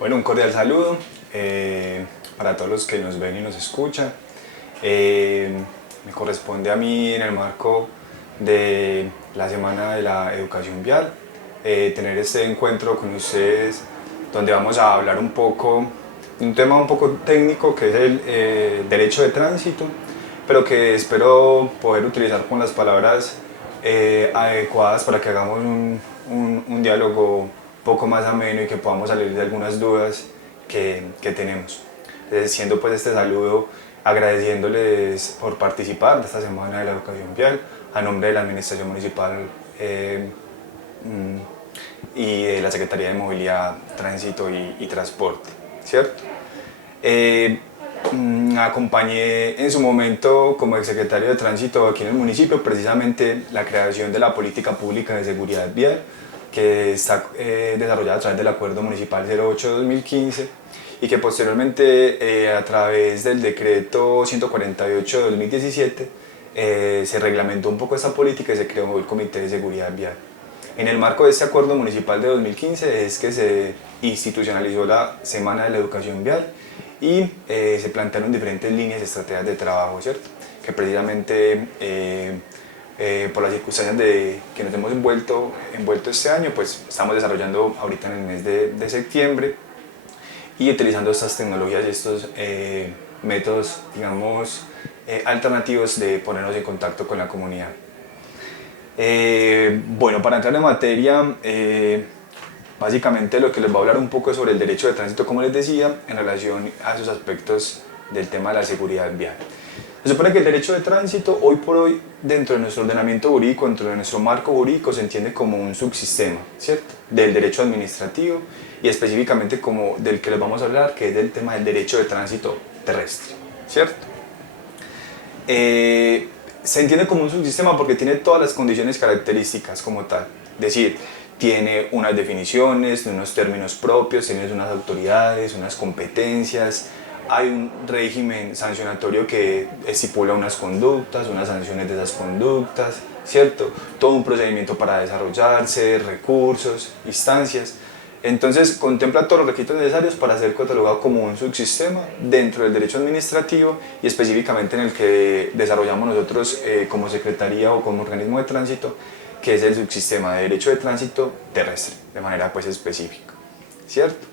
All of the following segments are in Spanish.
Bueno, un cordial saludo para todos los que nos ven y nos escuchan. Me corresponde a mí, en el marco de la Semana de la Educación Vial, tener este encuentro con ustedes donde vamos a hablar un poco de un tema un poco técnico que es el derecho de tránsito, pero que espero poder utilizar con las palabras adecuadas para que hagamos un diálogo un poco más ameno y que podamos salir de algunas dudas que tenemos. Siendo pues este saludo agradeciéndoles por participar de esta Semana de la Educación Vial a nombre de la Administración Municipal y de la Secretaría de Movilidad, Tránsito y Transporte, ¿cierto? Acompañé en su momento como exsecretario de Tránsito aquí en el municipio precisamente la creación de la política pública de seguridad vial que está desarrollada a través del Acuerdo Municipal 08-2015 y que posteriormente a través del decreto 148 de 2017 se reglamentó un poco esta política y se creó el Comité de Seguridad Vial. En el marco de este acuerdo municipal de 2015 es que se institucionalizó la Semana de la Educación Vial y se plantearon diferentes líneas y estrategias de trabajo, ¿cierto? Que precisamente por las circunstancias que nos hemos envuelto este año, pues estamos desarrollando ahorita en el mes de septiembre y utilizando estas tecnologías y estos métodos, digamos, alternativos de ponernos en contacto con la comunidad. Bueno, para entrar en materia, básicamente lo que les voy a hablar un poco es sobre el derecho de tránsito, como les decía, en relación a esos aspectos del tema de la seguridad vial. Se supone que el derecho de tránsito, hoy por hoy, dentro de nuestro ordenamiento jurídico, dentro de nuestro marco jurídico, se entiende como un subsistema, ¿cierto? Del derecho administrativo y específicamente como del que les vamos a hablar, que es del tema del derecho de tránsito terrestre, ¿cierto? Se entiende como un subsistema porque tiene todas las condiciones características como tal, es decir, tiene unas definiciones, unos términos propios, tiene unas autoridades, unas competencias, hay un régimen sancionatorio que estipula unas conductas, unas sanciones de esas conductas, ¿cierto? Todo un procedimiento para desarrollarse, recursos, instancias. Entonces contempla todos los requisitos necesarios para ser catalogado como un subsistema dentro del derecho administrativo y específicamente en el que desarrollamos nosotros como Secretaría o como organismo de tránsito, que es el subsistema de derecho de tránsito terrestre, de manera pues específica, ¿cierto?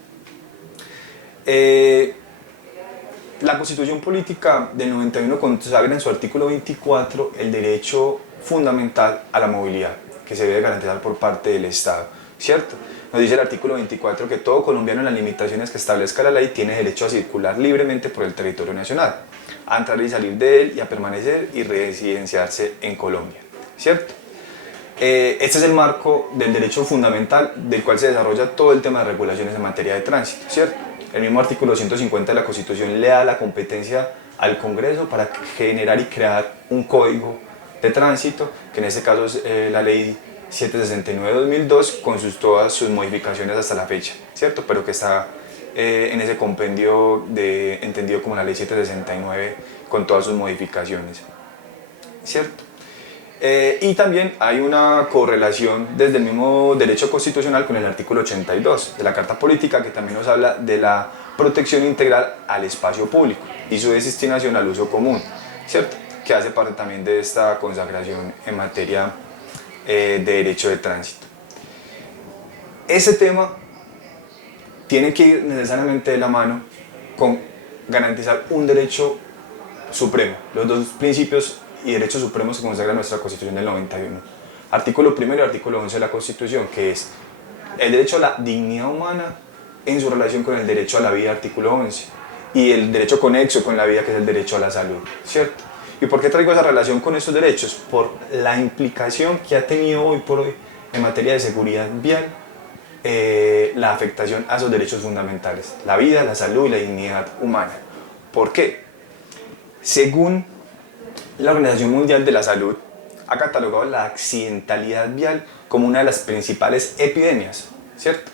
La Constitución Política del 91 consagra en su artículo 24 el derecho fundamental a la movilidad, que se debe garantizar por parte del Estado, ¿cierto? Nos dice el artículo 24 que todo colombiano en las limitaciones que establezca la ley tiene derecho a circular libremente por el territorio nacional, a entrar y salir de él y a permanecer y residenciarse en Colombia, ¿cierto? Este es el marco del derecho fundamental del cual se desarrolla todo el tema de regulaciones en materia de tránsito, ¿cierto? El mismo artículo 150 de la Constitución le da la competencia al Congreso para generar y crear un código de tránsito, que en este caso es la ley 769-2002 con todas sus modificaciones hasta la fecha, ¿cierto? Pero que está en ese compendio entendido como la ley 769 con todas sus modificaciones, ¿cierto? Y también hay una correlación desde el mismo derecho constitucional con el artículo 82 de la Carta Política, que también nos habla de la protección integral al espacio público y su destinación al uso común, ¿cierto? Que hace parte también de esta consagración en materia de derecho de tránsito. Ese tema tiene que ir necesariamente de la mano con garantizar un derecho supremo, los dos principios y derechos supremos que consagra nuestra Constitución del 91. Artículo 1 y artículo 11 de la Constitución, que es el derecho a la dignidad humana en su relación con el derecho a la vida, artículo 11, y el derecho conexo con la vida, que es el derecho a la salud, ¿cierto? ¿Y por qué traigo esa relación con estos derechos? Por la implicación que ha tenido hoy por hoy en materia de seguridad vial la afectación a esos derechos fundamentales, la vida, la salud y la dignidad humana. ¿Por qué? Según la Organización Mundial de la Salud, ha catalogado la accidentalidad vial como una de las principales epidemias, ¿cierto?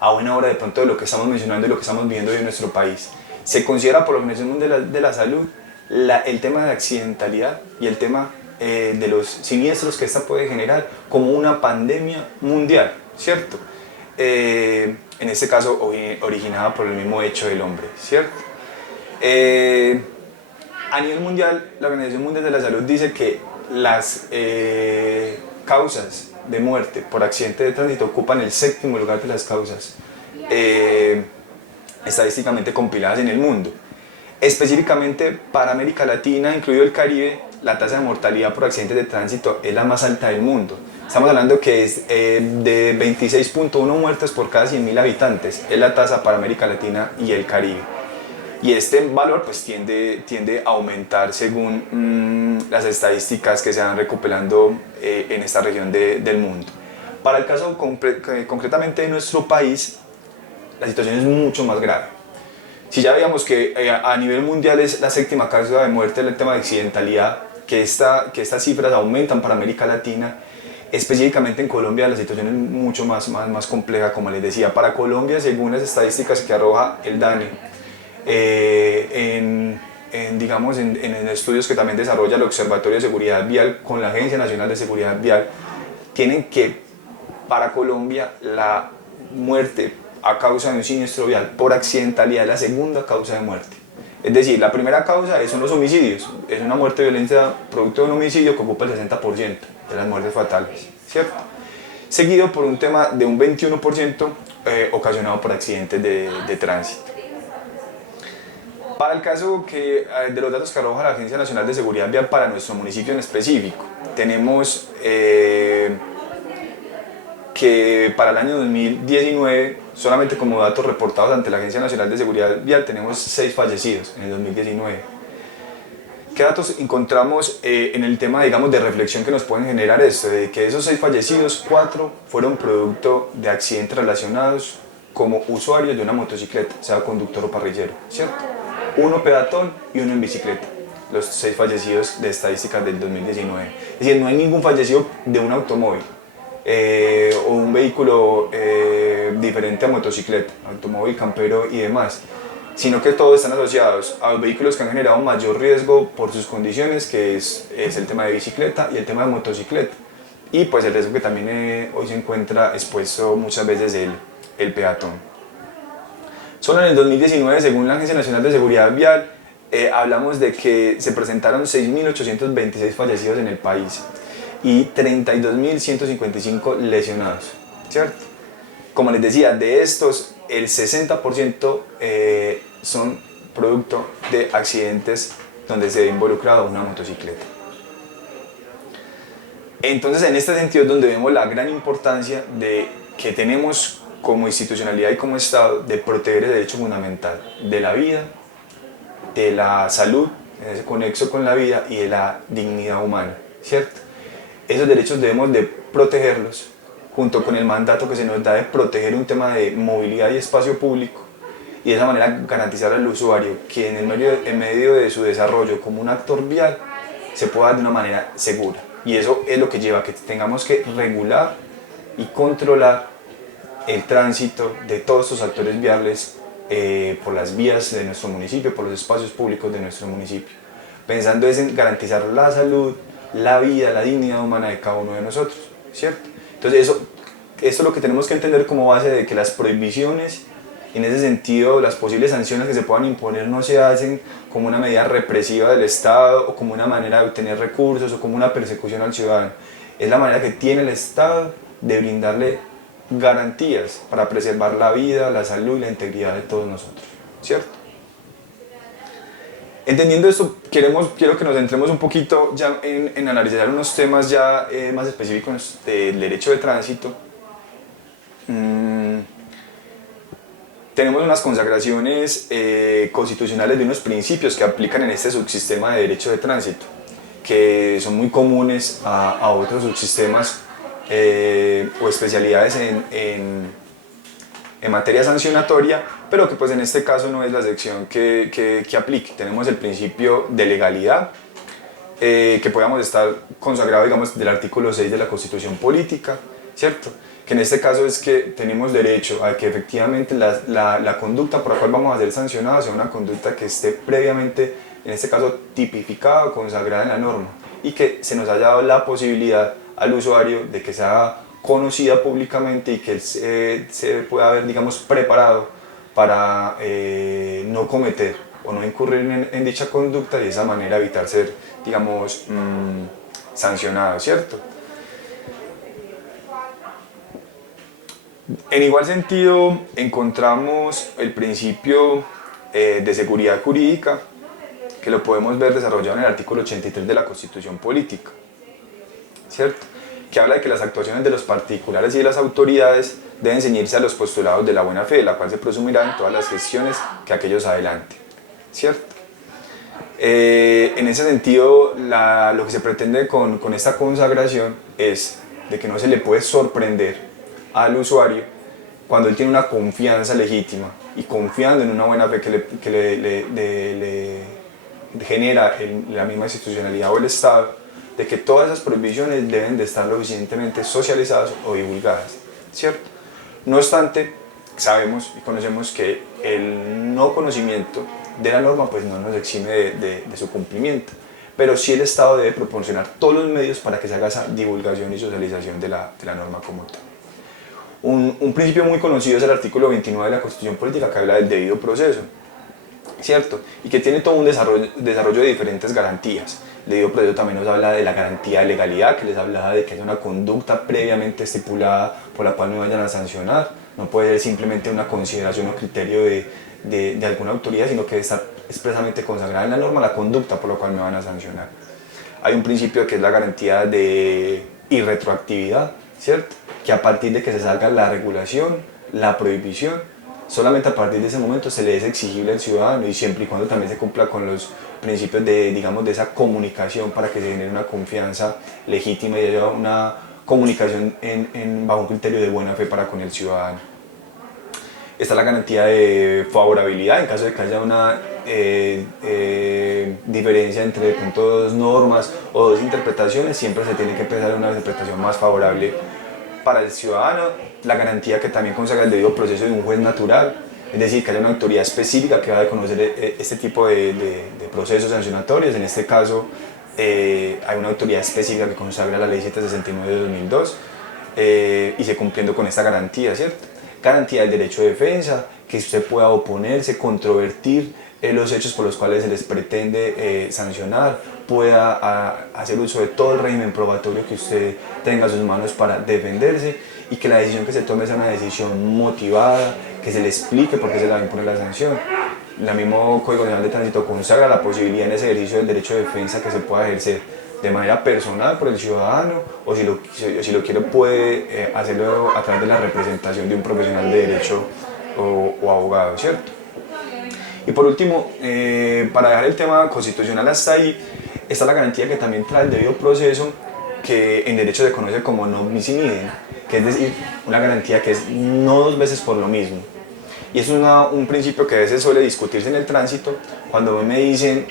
A buena hora de pronto de lo que estamos mencionando y lo que estamos viviendo hoy en nuestro país. Se considera por la Organización Mundial de la Salud el tema de la accidentalidad y el tema de los siniestros que esta puede generar como una pandemia mundial, ¿cierto? en este caso originada por el mismo hecho del hombre, ¿cierto? A nivel mundial, la Organización Mundial de la Salud dice que las causas de muerte por accidente de tránsito ocupan el séptimo lugar de las causas estadísticamente compiladas en el mundo. Específicamente para América Latina, incluido el Caribe, la tasa de mortalidad por accidentes de tránsito es la más alta del mundo. Estamos hablando que es de 26.1 muertes por cada 100.000 habitantes, es la tasa para América Latina y el Caribe. Y este valor pues tiende a aumentar según las estadísticas que se van recopilando en esta región del mundo. Para el caso concretamente de nuestro país, la situación es mucho más grave. Si ya veíamos que a nivel mundial es la séptima causa de muerte el tema de accidentalidad, que estas cifras aumentan para América Latina, específicamente en Colombia la situación es mucho más compleja, como les decía. Para Colombia, según las estadísticas que arroja el DANE, digamos, en estudios que también desarrolla el Observatorio de Seguridad Vial con la Agencia Nacional de Seguridad Vial, tienen que para Colombia la muerte a causa de un siniestro vial por accidentalidad es la segunda causa de muerte. Es decir, la primera causa son los homicidios, es una muerte violenta producto de un homicidio que ocupa el 60% de las muertes fatales, ¿cierto? Seguido por un tema de un 21% ocasionado por accidentes de tránsito. Para el caso de los datos que arroja la Agencia Nacional de Seguridad Vial para nuestro municipio en específico, tenemos que para el año 2019, solamente como datos reportados ante la Agencia Nacional de Seguridad Vial, tenemos 6 fallecidos en el 2019. ¿Qué datos encontramos en el tema, digamos, de reflexión que nos pueden generar esto? De que de esos 6 fallecidos, 4 fueron producto de accidentes relacionados como usuarios de una motocicleta, sea conductor o parrillero, ¿cierto? 1 peatón y 1 en bicicleta, los 6 fallecidos de estadísticas del 2019. Es decir, no hay ningún fallecido de un automóvil o un vehículo diferente a motocicleta, automóvil, campero y demás, sino que todos están asociados a vehículos que han generado mayor riesgo por sus condiciones, que es el tema de bicicleta y el tema de motocicleta, y pues el riesgo que también hoy se encuentra expuesto muchas veces el peatón. Solo en el 2019, según la Agencia Nacional de Seguridad Vial, hablamos de que se presentaron 6.826 fallecidos en el país y 32.155 lesionados, ¿cierto? Como les decía, de estos, el 60% son producto de accidentes donde se ve involucrado una motocicleta. Entonces, en este sentido es donde vemos la gran importancia de que tenemos como institucionalidad y como Estado de proteger el derecho fundamental de la vida, de la salud, en ese conexo con la vida y de la dignidad humana, ¿cierto? Esos derechos debemos de protegerlos junto con el mandato que se nos da de proteger un tema de movilidad y espacio público y de esa manera garantizar al usuario que en medio de su desarrollo como un actor vial se pueda dar de una manera segura. Y eso es lo que lleva a que tengamos que regular y controlar el tránsito de todos estos actores viales por las vías de nuestro municipio, por los espacios públicos de nuestro municipio, pensando en garantizar la salud, la vida, la dignidad humana de cada uno de nosotros, ¿cierto? Entonces esto es lo que tenemos que entender como base de que las prohibiciones, en ese sentido las posibles sanciones que se puedan imponer no se hacen como una medida represiva del Estado o como una manera de obtener recursos o como una persecución al ciudadano. Es la manera que tiene el Estado de brindarle garantías para preservar la vida, la salud y la integridad de todos nosotros, ¿cierto? Entendiendo esto, quiero que nos centremos un poquito ya en analizar unos temas ya más específicos del derecho de tránsito. Tenemos unas consagraciones constitucionales de unos principios que aplican en este subsistema de derecho de tránsito, que son muy comunes a otros subsistemas o especialidades en materia sancionatoria, pero que pues en este caso no es la sección que aplique. Tenemos el principio de legalidad, que podamos estar consagrado, digamos, del artículo 6 de la Constitución Política, ¿cierto? Que en este caso es que tenemos derecho a que efectivamente la conducta por la cual vamos a ser sancionados sea una conducta que esté previamente, en este caso, tipificada o consagrada en la norma, y que se nos haya dado la posibilidad al usuario de que se haga conocida públicamente y que él se pueda ver, digamos, preparado para no cometer o no incurrir en dicha conducta y de esa manera evitar ser, digamos, sancionado, ¿cierto? En igual sentido, encontramos el principio de seguridad jurídica, que lo podemos ver desarrollado en el artículo 83 de la Constitución Política, ¿cierto? Que habla de que las actuaciones de los particulares y de las autoridades deben ceñirse a los postulados de la buena fe, la cual se presumirá en todas las gestiones que aquellos adelante, ¿cierto? En ese sentido, lo que se pretende con esta consagración es de que no se le puede sorprender al usuario cuando él tiene una confianza legítima y confiando en una buena fe que le genera la misma institucionalidad o el Estado, de que todas esas prohibiciones deben de estar lo suficientemente socializadas o divulgadas, ¿cierto? No obstante, sabemos y conocemos que el no conocimiento de la norma pues no nos exime de su cumplimiento, pero sí el Estado debe proporcionar todos los medios para que se haga esa divulgación y socialización de la norma como tal. Un principio muy conocido es el artículo 29 de la Constitución Política, que habla del debido proceso, ¿cierto? Y que tiene todo un desarrollo de diferentes garantías. El debido proceso también nos habla de la garantía de legalidad, que les hablaba de que haya una conducta previamente estipulada por la cual me vayan a sancionar. No puede ser simplemente una consideración o criterio de alguna autoridad, sino que debe estar expresamente consagrada en la norma la conducta por la cual me van a sancionar. Hay un principio que es la garantía de irretroactividad, ¿cierto? Que a partir de que se salga la regulación, la prohibición, solamente a partir de ese momento se le es exigible al ciudadano y siempre y cuando también se cumpla con los principios de, digamos, de esa comunicación para que se genere una confianza legítima y haya una comunicación bajo un criterio de buena fe para con el ciudadano. Está la garantía de favorabilidad en caso de que haya una diferencia entre dos normas o dos interpretaciones, siempre se tiene que pensar en una interpretación más favorable para el ciudadano. La garantía que también consagra el debido proceso de un juez natural, es decir, que haya una autoridad específica que va a conocer este tipo de procesos sancionatorios. En este caso hay una autoridad específica que consagra la ley 769 de 2002 y se cumpliendo con esta garantía, ¿cierto? Garantía del derecho de defensa, que usted pueda oponerse, controvertir los hechos por los cuales se les pretende sancionar, pueda hacer uso de todo el régimen probatorio que usted tenga en sus manos para defenderse y que la decisión que se tome sea una decisión motivada, que se le explique por qué se le va a imponer la sanción. El mismo Código Nacional de Tránsito consagra la posibilidad en ese ejercicio del derecho de defensa que se pueda ejercer de manera personal por el ciudadano o si lo quiere puede hacerlo a través de la representación de un profesional de derecho o abogado, ¿cierto? Y por último, para dejar el tema constitucional hasta ahí, está la garantía que también trae el debido proceso, que en derecho se conoce como non bis in idem, que es decir, una garantía que es no dos veces por lo mismo. Y es un principio que a veces suele discutirse en el tránsito, cuando me dicen,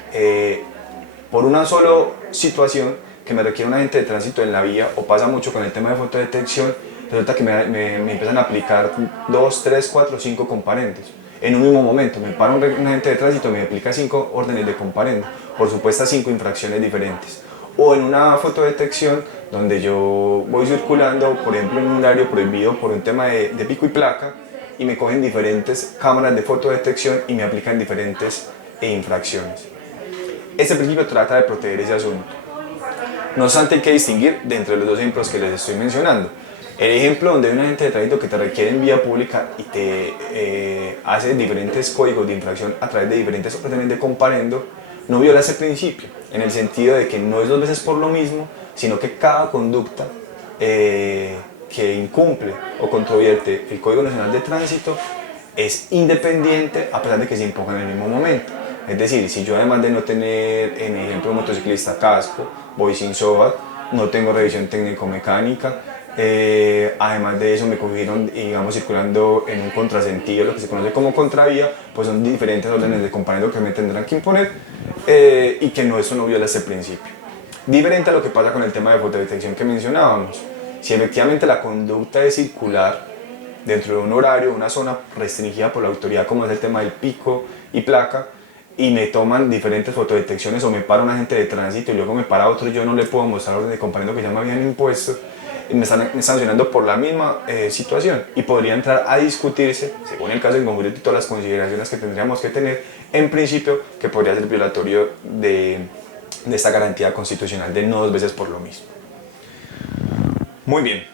por una sola situación que me requiere un agente de tránsito en la vía, o pasa mucho con el tema de fotodetección, resulta que me empiezan a aplicar 2, 3, 4, 5 comparendos. En un mismo momento, me para un agente de tránsito, me aplica 5 órdenes de comparendo, por supuestas 5 infracciones diferentes. O en una fotodetección, donde yo voy circulando, por ejemplo, en un horario prohibido por un tema de pico y placa, y me cogen diferentes cámaras de fotodetección y me aplican diferentes infracciones. Este principio trata de proteger ese asunto. No obstante, hay que distinguir de entre los dos ejemplos que les estoy mencionando. El ejemplo donde hay un agente de tránsito que te requiere en vía pública y te hace diferentes códigos de infracción a través de diferentes órdenes de comparendo, no viola ese principio, en el sentido de que no es dos veces por lo mismo, sino que cada conducta que incumple o controvierte el Código Nacional de Tránsito es independiente a pesar de que se imponga en el mismo momento. Es decir, si yo además de no tener, en ejemplo motociclista, casco, voy sin SOAT, no tengo revisión técnico-mecánica, además de eso me cogieron, digamos, circulando en un contrasentido, lo que se conoce como contravía, pues son diferentes órdenes de comparendo que me tendrán que imponer y que eso no viola ese principio. Diferente a lo que pasa con el tema de fotodetección que mencionábamos. Si efectivamente la conducta es circular dentro de un horario, una zona restringida por la autoridad, como es el tema del pico y placa, y me toman diferentes fotodetecciones o me para un agente de tránsito y luego me para otro, yo no le puedo mostrar orden de comparendo que ya me habían impuesto, y me están sancionando por la misma situación, y podría entrar a discutirse, según el caso en concreto y todas las consideraciones que tendríamos que tener, en principio que podría ser violatorio de esta garantía constitucional de no 2 veces por lo mismo. Muy bien.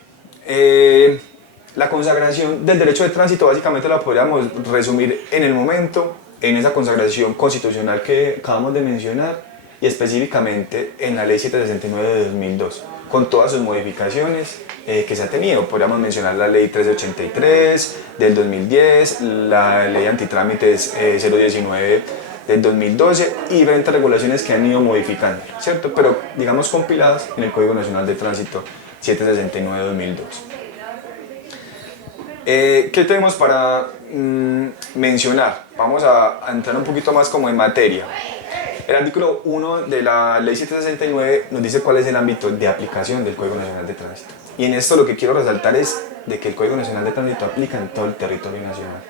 La consagración del derecho de tránsito básicamente la podríamos resumir en el momento, en esa consagración constitucional que acabamos de mencionar, y específicamente en la Ley 769 de 2002, con todas sus modificaciones que se ha tenido. Podríamos mencionar la Ley 1383 del 2010, la Ley Antitrámites 019 del 2012 y diferentes regulaciones que han ido modificando, ¿cierto? Pero digamos compiladas en el Código Nacional de Tránsito 769 de 2002. ¿Qué tenemos para mencionar? Vamos a entrar un poquito más como en materia. El artículo 1 de la Ley 769 nos dice cuál es el ámbito de aplicación del Código Nacional de Tránsito. Y en esto lo que quiero resaltar es de que el Código Nacional de Tránsito aplica en todo el territorio nacional.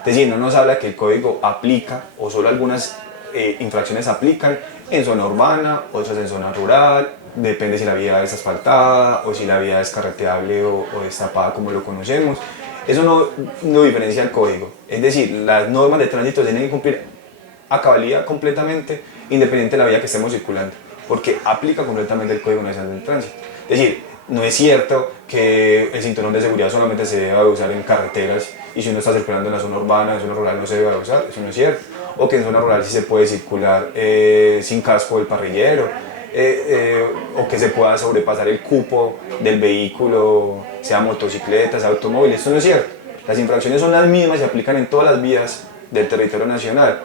Es decir, no nos habla que el código aplica o solo algunas infracciones aplican en zona urbana, otras en zona rural, depende si la vía es asfaltada o si la vía es carreteable o destapada como lo conocemos. Eso no diferencia el código. Es decir, las normas de tránsito se deben cumplir a cabalidad completamente, independiente de la vía que estemos circulando, porque aplica completamente el Código Nacional del Tránsito. Es decir, no es cierto que el cinturón de seguridad solamente se deba usar en carreteras y si uno está circulando en la zona urbana, en zona rural no se debe usar, eso no es cierto. O que en zona rural sí se puede circular sin casco del parrillero, o que se pueda sobrepasar el cupo del vehículo, sea motocicleta, sea automóvil, eso no es cierto. Las infracciones son las mismas y se aplican en todas las vías del territorio nacional.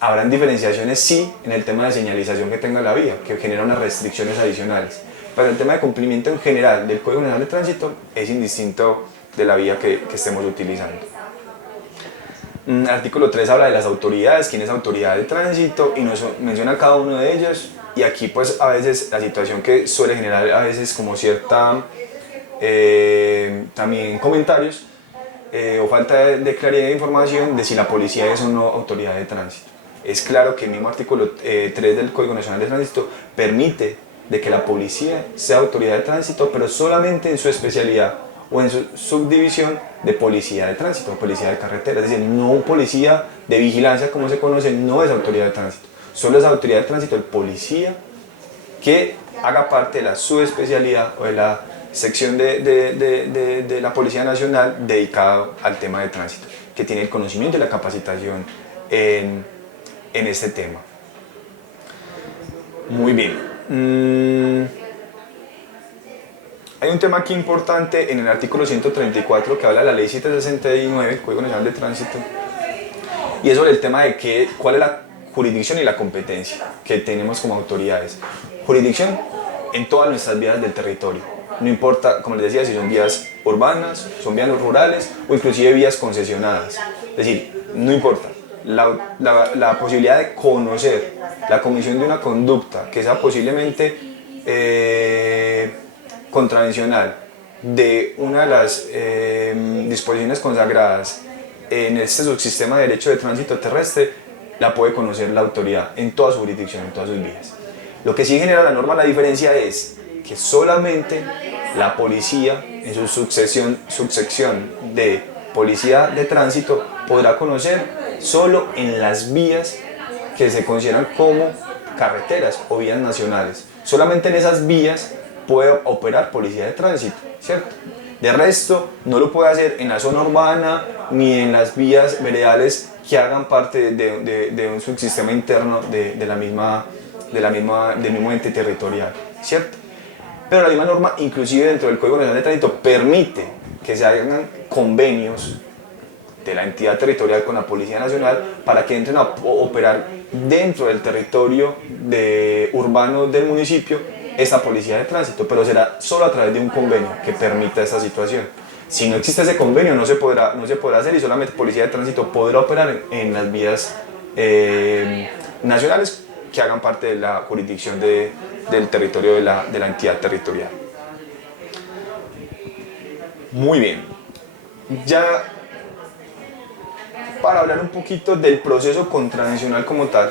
Habrán diferenciaciones sí en el tema de señalización que tenga la vía, que genera unas restricciones adicionales. Pero el tema de cumplimiento en general del Código Nacional de Tránsito es indistinto de la vía que estemos utilizando. El artículo 3 habla de las autoridades, quién es autoridad de tránsito y nos menciona cada uno de ellos. Y aquí pues a veces la situación que suele generar a veces como cierta también comentarios o falta de claridad de información de si la policía es o no autoridad de tránsito. Es claro que el mismo artículo 3 del Código Nacional de Tránsito permite de que la policía sea autoridad de tránsito, pero solamente en su especialidad o en su subdivisión de policía de tránsito o policía de carretera. Es decir, no un policía de vigilancia como se conoce, no es autoridad de tránsito. Solo es autoridad de tránsito el policía que haga parte de la subespecialidad o de la sección de la Policía Nacional dedicado al tema de tránsito, que tiene el conocimiento y la capacitación en este tema. Muy bien. Hay un tema aquí importante en el artículo 134 que habla de la ley 769, el Código Nacional de Tránsito, y es sobre el tema de cuál es la jurisdicción y la competencia que tenemos como autoridades. Jurisdicción en todas nuestras vías del territorio. No importa, como les decía, si son vías urbanas, son vías rurales o inclusive vías concesionadas. Es decir, no importa. La posibilidad de conocer la comisión de una conducta que sea posiblemente contravencional de una de las disposiciones consagradas en este subsistema de derecho de tránsito terrestre, la puede conocer la autoridad en toda su jurisdicción, en todas sus vías. Lo que sí genera la norma, la diferencia es que solamente la policía, en su subsección de policía de tránsito, podrá conocer solo en las vías que se consideran como carreteras o vías nacionales. Solamente en esas vías puede operar policía de tránsito, ¿cierto? De resto, no lo puede hacer en la zona urbana ni en las vías veredales que hagan parte de un subsistema interno del mismo ente territorial, ¿cierto? Pero la misma norma, inclusive dentro del Código Nacional de Tránsito, permite que se hagan convenios de la entidad territorial con la Policía Nacional para que entren a operar dentro del territorio urbano del municipio esta policía de tránsito, pero será solo a través de un convenio que permita esta situación. Si no existe ese convenio no se podrá hacer y solamente policía de tránsito podrá operar en las vías nacionales que hagan parte de la jurisdicción del territorio de la entidad territorial. Muy bien. Ya para hablar un poquito del proceso contravencional como tal,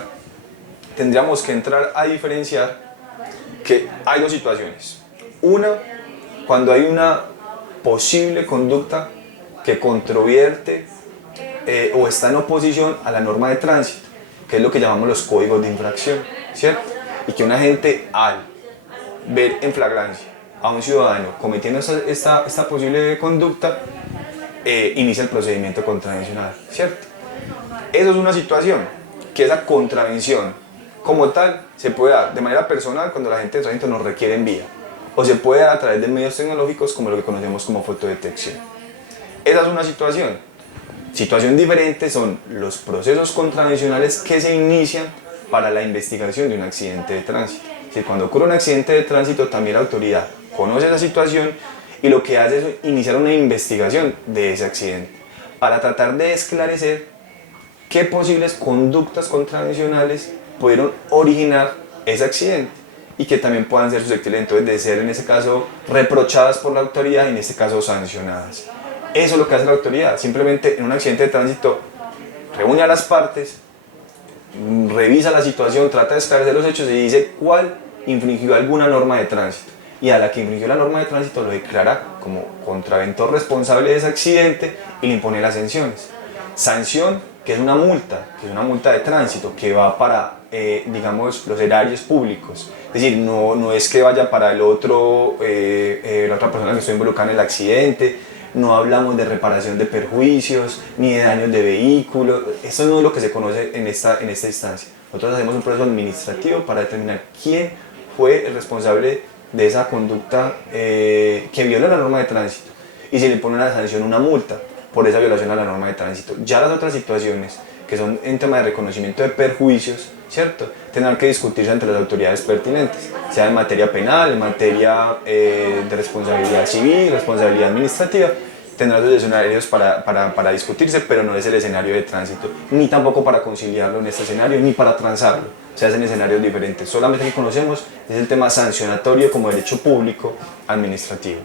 tendríamos que entrar a diferenciar que hay dos situaciones. Una cuando hay una posible conducta que controvierte o está en oposición a la norma de tránsito, que es lo que llamamos los códigos de infracción, ¿cierto? Y que un agente, al ver en flagrancia a un ciudadano cometiendo esta posible conducta, inicia el procedimiento contravencional, ¿cierto? Eso es una situación, que esa contravención como tal se puede dar de manera personal cuando la agente de tránsito nos requiere en vía, o se puede dar a través de medios tecnológicos como lo que conocemos como fotodetección. Esa es una situación. Situación diferente son los procesos contravencionales que se inician para la investigación de un accidente de tránsito. Es decir, cuando ocurre un accidente de tránsito, también la autoridad conoce la situación y lo que hace es iniciar una investigación de ese accidente para tratar de esclarecer qué posibles conductas contravencionales pudieron originar ese accidente y que también puedan ser susceptibles entonces de ser en ese caso reprochadas por la autoridad y en este caso sancionadas. Eso es lo que hace la autoridad, simplemente en un accidente de tránsito reúne a las partes, revisa la situación, trata de esclarecer los hechos y dice cuál infringió alguna norma de tránsito, y a la que infringió la norma de tránsito lo declara como contraventor responsable de ese accidente y le impone las sanciones. Sanción que es una multa de tránsito que va para, digamos, los erarios públicos. Es decir, no es que vaya para la otra persona que estuvo involucrada en el accidente, no hablamos de reparación de perjuicios, ni de daños de vehículos. Eso no es lo que se conoce en esta instancia. Nosotros hacemos un proceso administrativo para determinar quién fue el responsable de esa conducta que viola la norma de tránsito y se le pone una sanción, una multa por esa violación a la norma de tránsito. Ya las otras situaciones que son en tema de reconocimiento de perjuicios, ¿cierto?, tendrán que discutirse entre las autoridades pertinentes, sea en materia penal, en materia de responsabilidad civil, responsabilidad administrativa. Tendrán sus escenarios para discutirse, pero no es el escenario de tránsito, ni tampoco para conciliarlo en este escenario, ni para transarlo. Se hacen escenarios diferentes. Solamente que conocemos es el tema sancionatorio como derecho público administrativo.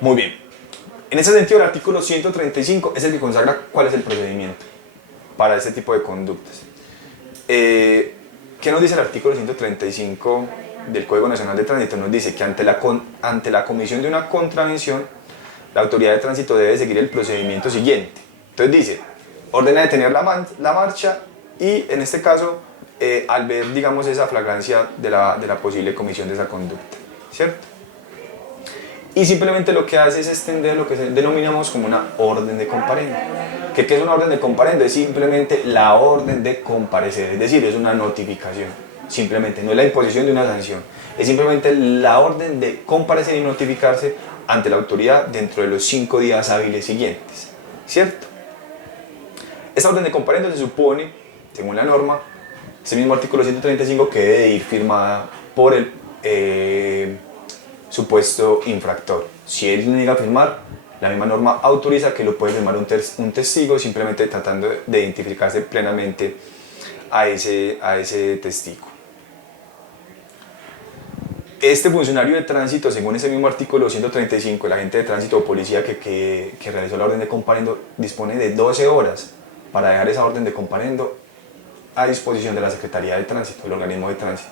Muy bien. En ese sentido, el artículo 135 es el que consagra cuál es el procedimiento para este tipo de conductas. ¿Qué nos dice el artículo 135 del Código Nacional de Tránsito? Nos dice que ante la comisión de una contravención, la autoridad de tránsito debe seguir el procedimiento siguiente. Entonces dice, ordena detener la marcha y, en este caso, al ver, digamos, esa flagrancia de la posible comisión de esa conducta, ¿cierto? Y simplemente lo que hace es extender lo que denominamos como una orden de comparendo. ¿Qué es una orden de comparendo? Es simplemente la orden de comparecer, es decir, es una notificación. Simplemente, no es la imposición de una sanción, es simplemente la orden de comparecer y notificarse ante la autoridad dentro de los 5 días hábiles siguientes, ¿cierto? Esta orden de comparendo se supone, según la norma, ese mismo artículo 135, que debe ir firmada por el supuesto infractor. Si él niega a firmar, la misma norma autoriza que lo puede firmar un testigo, simplemente tratando de identificarse plenamente a ese testigo. Este funcionario de tránsito, según ese mismo artículo 135, el agente de tránsito o policía que realizó la orden de comparendo, dispone de 12 horas para dejar esa orden de comparendo a disposición de la Secretaría de Tránsito, el organismo de tránsito.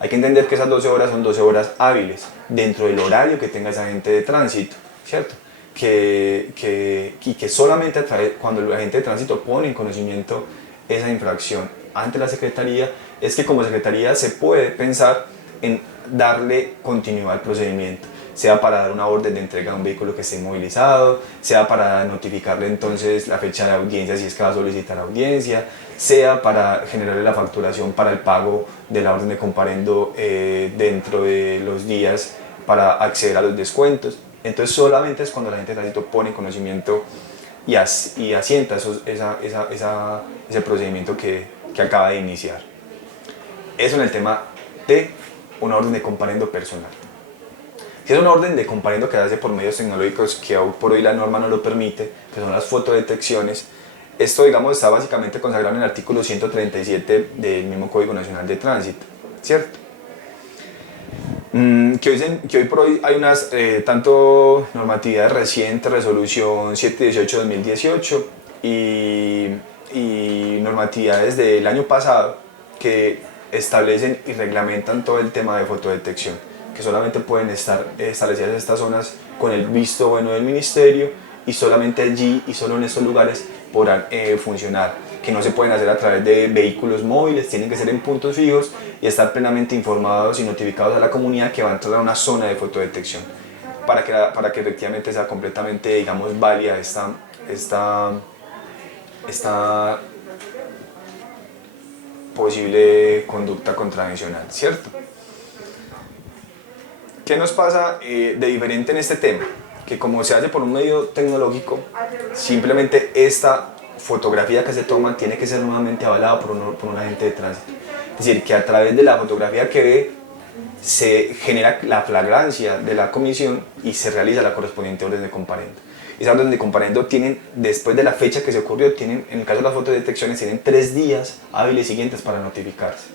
Hay que entender que esas 12 horas son 12 horas hábiles dentro del horario que tenga ese agente de tránsito, ¿cierto? Y que solamente cuando el agente de tránsito pone en conocimiento esa infracción ante la Secretaría, es que como Secretaría se puede pensar en darle continuidad al procedimiento, sea para dar una orden de entrega de un vehículo que esté inmovilizado, sea para notificarle entonces la fecha de audiencia si es que va a solicitar audiencia, sea para generarle la facturación para el pago de la orden de comparendo dentro de los días para acceder a los descuentos. Entonces solamente es cuando la agente de tránsito pone en conocimiento y asienta ese procedimiento que acaba de iniciar. Eso en el tema de una orden de comparendo personal. Si es una orden de comparendo que se hace por medios tecnológicos que aún por hoy la norma no lo permite, que son las fotodetecciones, esto, digamos, está básicamente consagrado en el artículo 137 del mismo Código Nacional de Tránsito, ¿cierto? Que hoy por hoy hay unas tanto normatividades recientes, resolución 718-2018 y normatividades del año pasado que establecen y reglamentan todo el tema de fotodetección. que solamente pueden estar establecidas estas zonas con el visto bueno del ministerio y solamente allí y solo en estos lugares podrán funcionar, que no se pueden hacer a través de vehículos móviles, tienen que ser en puntos fijos y estar plenamente informados y notificados a la comunidad que va a entrar a una zona de fotodetección para que efectivamente sea completamente, digamos, válida esta posible conducta contravencional, ¿cierto? ¿Qué nos pasa de diferente en este tema? Que como se hace por un medio tecnológico, simplemente esta fotografía que se toma tiene que ser nuevamente avalada por un agente de tránsito. Es decir, que a través de la fotografía que ve se genera la flagrancia de la comisión y se realiza la correspondiente orden de comparendo. Esa orden de comparendo tienen, después de la fecha que se ocurrió, tienen, en el caso de las fotodetecciones, tienen 3 días hábiles siguientes para notificarse.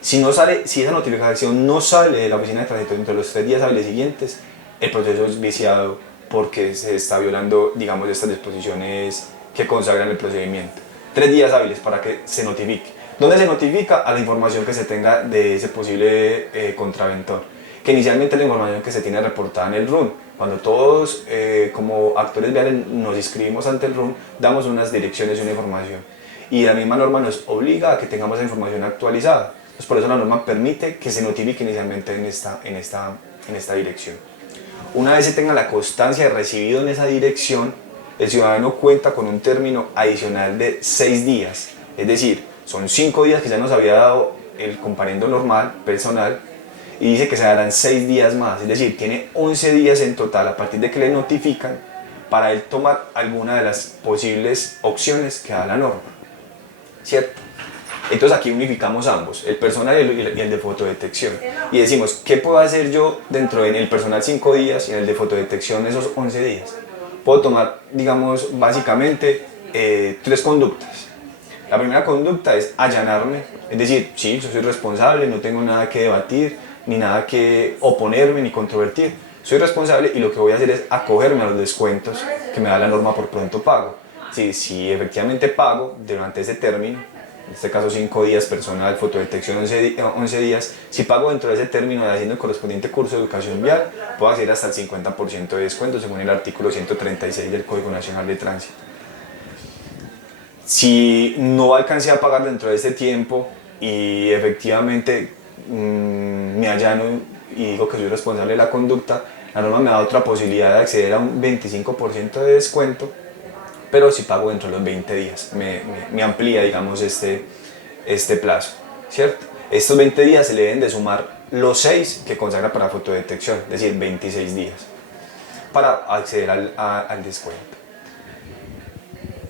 Si esa notificación no sale de la oficina de tránsito entre los 3 días hábiles siguientes, el proceso es viciado porque se está violando, digamos, estas disposiciones que consagran el procedimiento. 3 días hábiles para que se notifique. ¿Dónde se notifica? A la información que se tenga de ese posible contraventor. Que inicialmente la información que se tiene reportada en el RUN. Cuando todos como actores viales nos inscribimos ante el RUN, damos unas direcciones y una información. Y la misma norma nos obliga a que tengamos esa información actualizada. Entonces, por eso la norma permite que se notifique inicialmente en esta dirección. Una vez se tenga la constancia de recibido en esa dirección, el ciudadano cuenta con un término adicional de 6 días. Es decir, son 5 días que ya nos había dado el comparendo normal, personal, y dice que se darán 6 días más. Es decir, tiene 11 días en total a partir de que le notifican para él tomar alguna de las posibles opciones que da la norma. ¿Cierto? Entonces aquí unificamos ambos, el personal y el de fotodetección. Y decimos, ¿qué puedo hacer yo dentro del personal 5 días y en el de fotodetección esos 11 días? Puedo tomar, digamos, básicamente 3 conductas. La primera conducta es allanarme, es decir, sí, yo soy responsable, no tengo nada que debatir, ni nada que oponerme, ni controvertir. Soy responsable y lo que voy a hacer es acogerme a los descuentos que me da la norma por pronto pago. Si efectivamente pago durante ese término, en este caso 5 días personal, fotodetección 11 días, si pago dentro de ese término haciendo el correspondiente curso de educación vial, puedo hacer hasta el 50% de descuento según el artículo 136 del Código Nacional de Tránsito. Si no alcancé a pagar dentro de este tiempo y efectivamente me allano y digo que soy responsable de la conducta, la norma me da otra posibilidad de acceder a un 25% de descuento, pero si pago dentro de los 20 días, me amplía, digamos, este plazo, ¿cierto? Estos 20 días se le deben de sumar los 6 que consagra para fotodetección, es decir, 26 días, para acceder al descuento.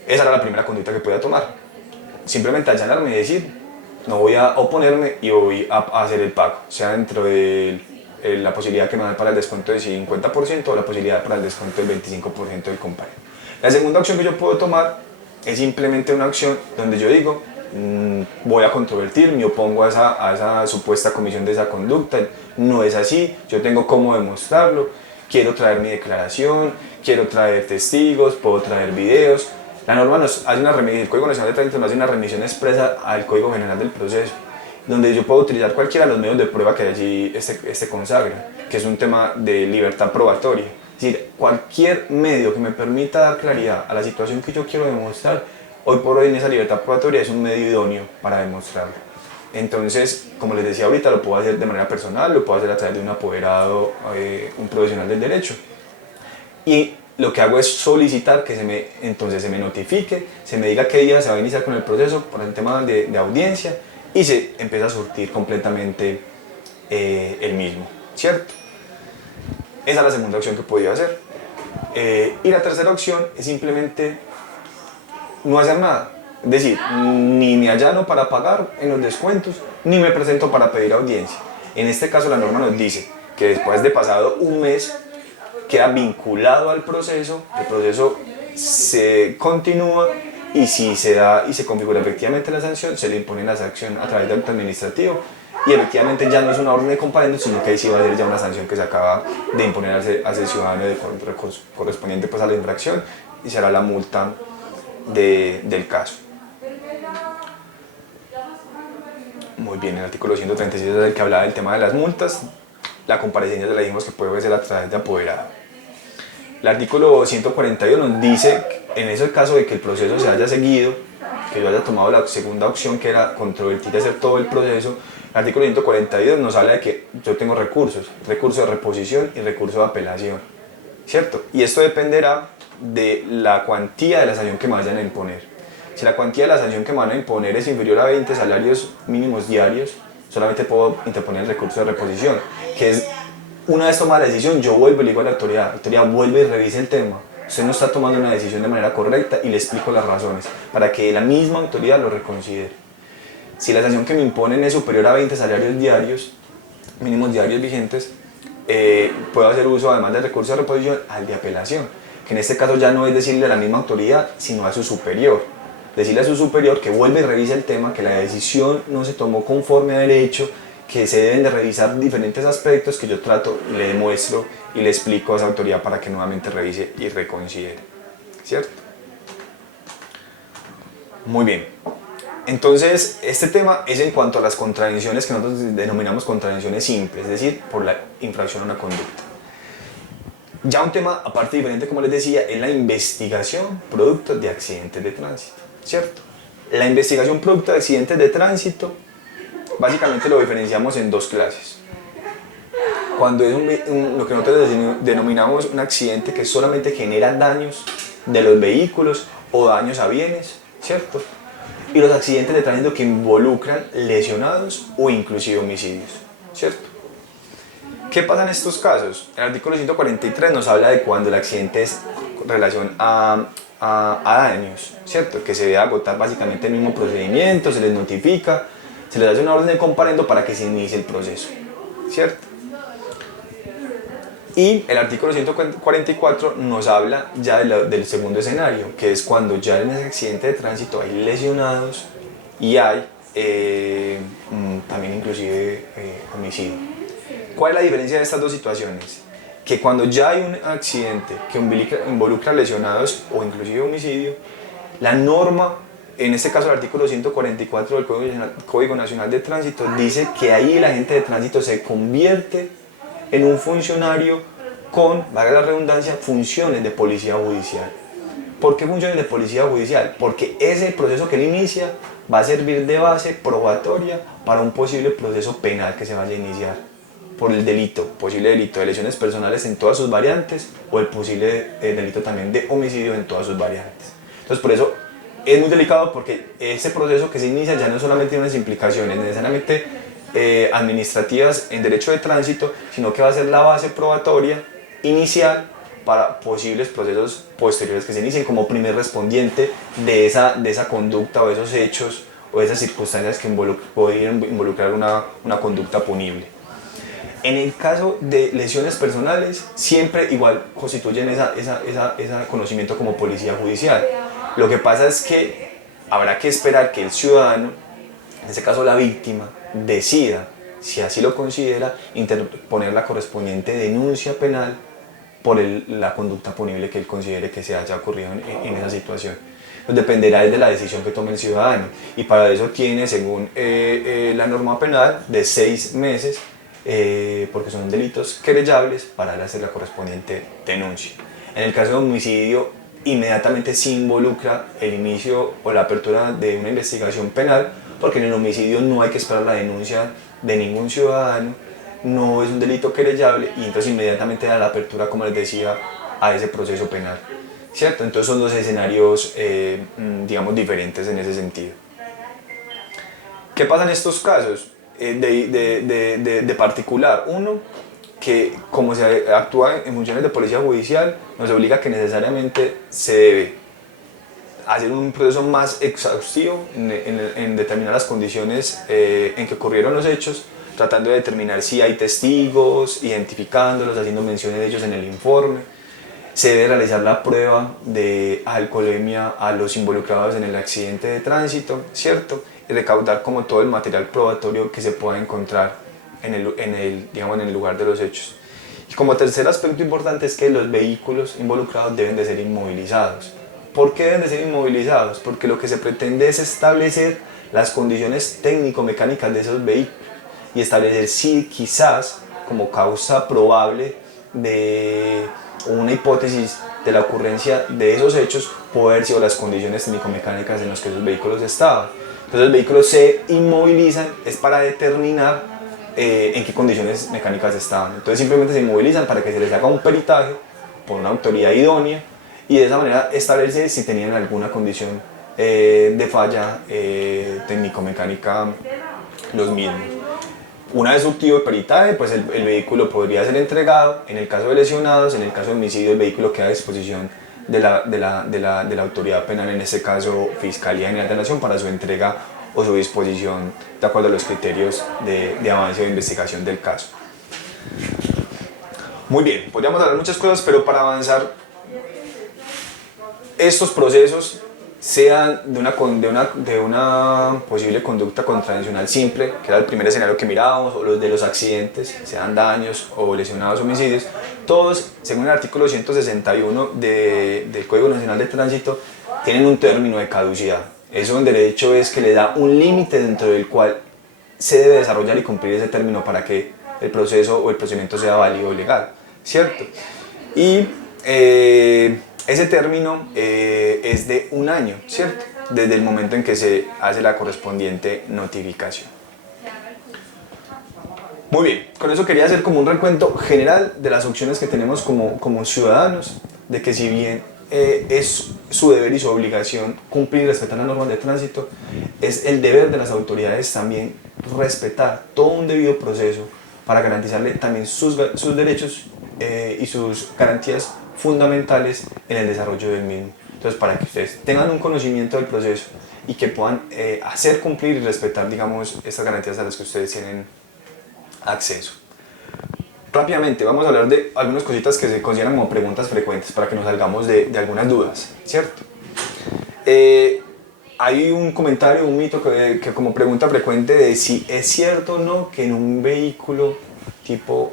Esa era la primera conducta que podía tomar. Simplemente allanarme y decir, no voy a oponerme y voy a hacer el pago, sea dentro de la posibilidad que me da para el descuento del 50% o la posibilidad para el descuento del 25% del comparendo. La segunda opción que yo puedo tomar es simplemente una acción donde yo digo, voy a controvertir, me opongo a esa supuesta comisión de esa conducta, no es así, yo tengo cómo demostrarlo, quiero traer mi declaración, quiero traer testigos, puedo traer videos. La norma nos hace una remisión, el Código Nacional de Tránsito nos hace una remisión expresa al Código General del Proceso, donde yo puedo utilizar cualquiera de los medios de prueba que allí consagra, que es un tema de libertad probatoria. Es decir, cualquier medio que me permita dar claridad a la situación que yo quiero demostrar, hoy por hoy en esa libertad probatoria es un medio idóneo para demostrarlo. Entonces, como les decía ahorita, lo puedo hacer de manera personal, lo puedo hacer a través de un apoderado, un profesional del derecho. Y lo que hago es solicitar que entonces se me notifique, se me diga qué día se va a iniciar con el proceso por el tema de audiencia y se empieza a surtir completamente el mismo, ¿cierto? Esa es la segunda opción que podía hacer. Y la tercera opción es simplemente no hacer nada. Es decir, ni me allano para pagar en los descuentos, ni me presento para pedir audiencia. En este caso la norma nos dice que después de pasado un mes queda vinculado al proceso, el proceso se continúa y si se da y se configura efectivamente la sanción, se le impone la sanción a través del acto administrativo y efectivamente ya no es una orden de comparendo, sino que ahí sí va a ser ya una sanción que se acaba de imponer a ese ciudadano correspondiente pues a la infracción y será la multa del caso. Muy bien, el artículo 136 es el que hablaba del tema de las multas. la comparecencia se la dijimos que puede ser a través de apoderado. El artículo 142 nos dice, en ese caso de que el proceso se haya seguido, que yo haya tomado la segunda opción que era controvertir y hacer todo el proceso, el artículo 142 nos habla de que yo tengo recursos, recurso de reposición y recurso de apelación, ¿cierto? Y esto dependerá de la cuantía de la sanción que me vayan a imponer. Si la cuantía de la sanción que me van a imponer es inferior a 20 salarios mínimos diarios, solamente puedo interponer el recurso de reposición, que es, una vez tomada la decisión, yo vuelvo y le digo a la autoridad vuelve y revise el tema. Usted no está tomando una decisión de manera correcta y le explico las razones para que la misma autoridad lo reconsidere. Si la sanción que me imponen es superior a 20 salarios diarios, mínimos diarios vigentes, puedo hacer uso, además del recurso de reposición, al de apelación, que en este caso ya no es decirle a la misma autoridad, sino a su superior. Decirle a su superior que vuelva y revise el tema, que la decisión no se tomó conforme a derecho, que se deben de revisar diferentes aspectos que yo trato, le demuestro y le explico a esa autoridad para que nuevamente revise y reconsidere, ¿cierto? Muy bien. Entonces, este tema es en cuanto a las contravenciones que nosotros denominamos contravenciones simples, es decir, por la infracción a una conducta. Ya un tema aparte diferente, como les decía, es la investigación producto de accidentes de tránsito, ¿cierto? La investigación producto de accidentes de tránsito básicamente lo diferenciamos en dos clases. Cuando es lo que nosotros denominamos un accidente que solamente genera daños de los vehículos o daños a bienes, ¿cierto? Y los accidentes de tránsito que involucran lesionados o inclusive homicidios, ¿cierto? ¿Qué pasa en estos casos? El artículo 143 nos habla de cuando el accidente es en relación a daños, ¿cierto? Que se debe agotar básicamente el mismo procedimiento, se les notifica, se les hace una orden de comparendo para que se inicie el proceso, ¿cierto? Y el artículo 144 nos habla ya del segundo escenario, que es cuando ya en ese accidente de tránsito hay lesionados y hay también inclusive homicidio. ¿Cuál es la diferencia de estas dos situaciones? Que cuando ya hay un accidente que involucra lesionados o inclusive homicidio, la norma, en este caso el artículo 144 del Código Nacional de Tránsito, dice que ahí el agente de tránsito se convierte en un funcionario con, valga la redundancia, funciones de policía judicial. ¿Por qué funciones de policía judicial? Porque ese proceso que él inicia va a servir de base probatoria para un posible proceso penal que se vaya a iniciar por el posible delito de lesiones personales en todas sus variantes o el posible delito también de homicidio en todas sus variantes. Entonces, por eso es muy delicado, porque ese proceso que se inicia ya no solamente tiene unas implicaciones necesariamente administrativas en derecho de tránsito, sino que va a ser la base probatoria inicial para posibles procesos posteriores que se inicien como primer respondiente de esa conducta o esos hechos o esas circunstancias que podrían involucrar una conducta punible. En el caso de lesiones personales, siempre igual constituyen ese conocimiento como policía judicial. Lo que pasa es que habrá que esperar que el ciudadano, en este caso la víctima, decida, si así lo considera, interponer la correspondiente denuncia penal por la conducta punible que él considere que se haya ocurrido en esa situación. Pues dependerá de la decisión que tome el ciudadano, y para eso tiene, según la norma penal, de 6 meses, porque son delitos querellables, para hacer la correspondiente denuncia. En el caso de homicidio, inmediatamente se involucra el inicio o la apertura de una investigación penal, porque en el homicidio no hay que esperar la denuncia de ningún ciudadano, no es un delito querellable, y entonces inmediatamente da la apertura, como les decía, a ese proceso penal, ¿cierto? Entonces son dos escenarios, digamos, diferentes en ese sentido. ¿Qué pasa en estos casos de particular? Uno, que como se actúa en funciones de policía judicial, nos obliga a que necesariamente se debe hacer un proceso más exhaustivo en determinar las condiciones en que ocurrieron los hechos, tratando de determinar si hay testigos, identificándolos, haciendo mención de ellos en el informe. Se debe realizar la prueba de alcoholemia a los involucrados en el accidente de tránsito, ¿cierto? Y recaudar como todo el material probatorio que se pueda encontrar en el lugar de los hechos. Y como tercer aspecto importante es que los vehículos involucrados deben de ser inmovilizados. ¿Por qué deben de ser inmovilizados? Porque lo que se pretende es establecer las condiciones técnico-mecánicas de esos vehículos y establecer si quizás como causa probable de una hipótesis de la ocurrencia de esos hechos puede haber sido las condiciones técnico-mecánicas en las que esos vehículos estaban. Entonces los vehículos se inmovilizan es para determinar en qué condiciones mecánicas estaban. Entonces simplemente se inmovilizan para que se les haga un peritaje por una autoridad idónea y de esa manera establecer si tenían alguna condición de falla técnico-mecánica los mismos. Una vez surtido el peritaje, pues el vehículo podría ser entregado. En el caso de lesionados, en el caso de homicidio, el vehículo queda a disposición de la autoridad penal, en este caso Fiscalía General de la Nación, para su entrega o su disposición de acuerdo a los criterios de avance o de investigación del caso. Muy bien, podríamos hablar muchas cosas, pero para avanzar, estos procesos sean de una posible conducta contravencional simple, que era el primer escenario que mirábamos, o los de los accidentes, sean daños o lesionados, homicidios, todos, según el artículo 161 del Código Nacional de Tránsito, tienen un término de caducidad. Eso en derecho es que le da un límite dentro del cual se debe desarrollar y cumplir ese término para que el proceso o el procedimiento sea válido o legal, ¿cierto? Y ese término es de un año, ¿cierto? Desde el momento en que se hace la correspondiente notificación. Muy bien, con eso quería hacer como un recuento general de las opciones que tenemos como ciudadanos, de que si bien es su deber y su obligación cumplir y respetar las normas de tránsito, es el deber de las autoridades también respetar todo un debido proceso para garantizarle también sus derechos y sus garantías fundamentales en el desarrollo del mismo. Entonces, para que ustedes tengan un conocimiento del proceso y que puedan hacer cumplir y respetar, digamos, estas garantías a las que ustedes tienen acceso. Rápidamente vamos a hablar de algunas cositas que se consideran como preguntas frecuentes para que nos salgamos de algunas dudas, ¿cierto? Hay un comentario, un mito que como pregunta frecuente de si es cierto o no que en un vehículo tipo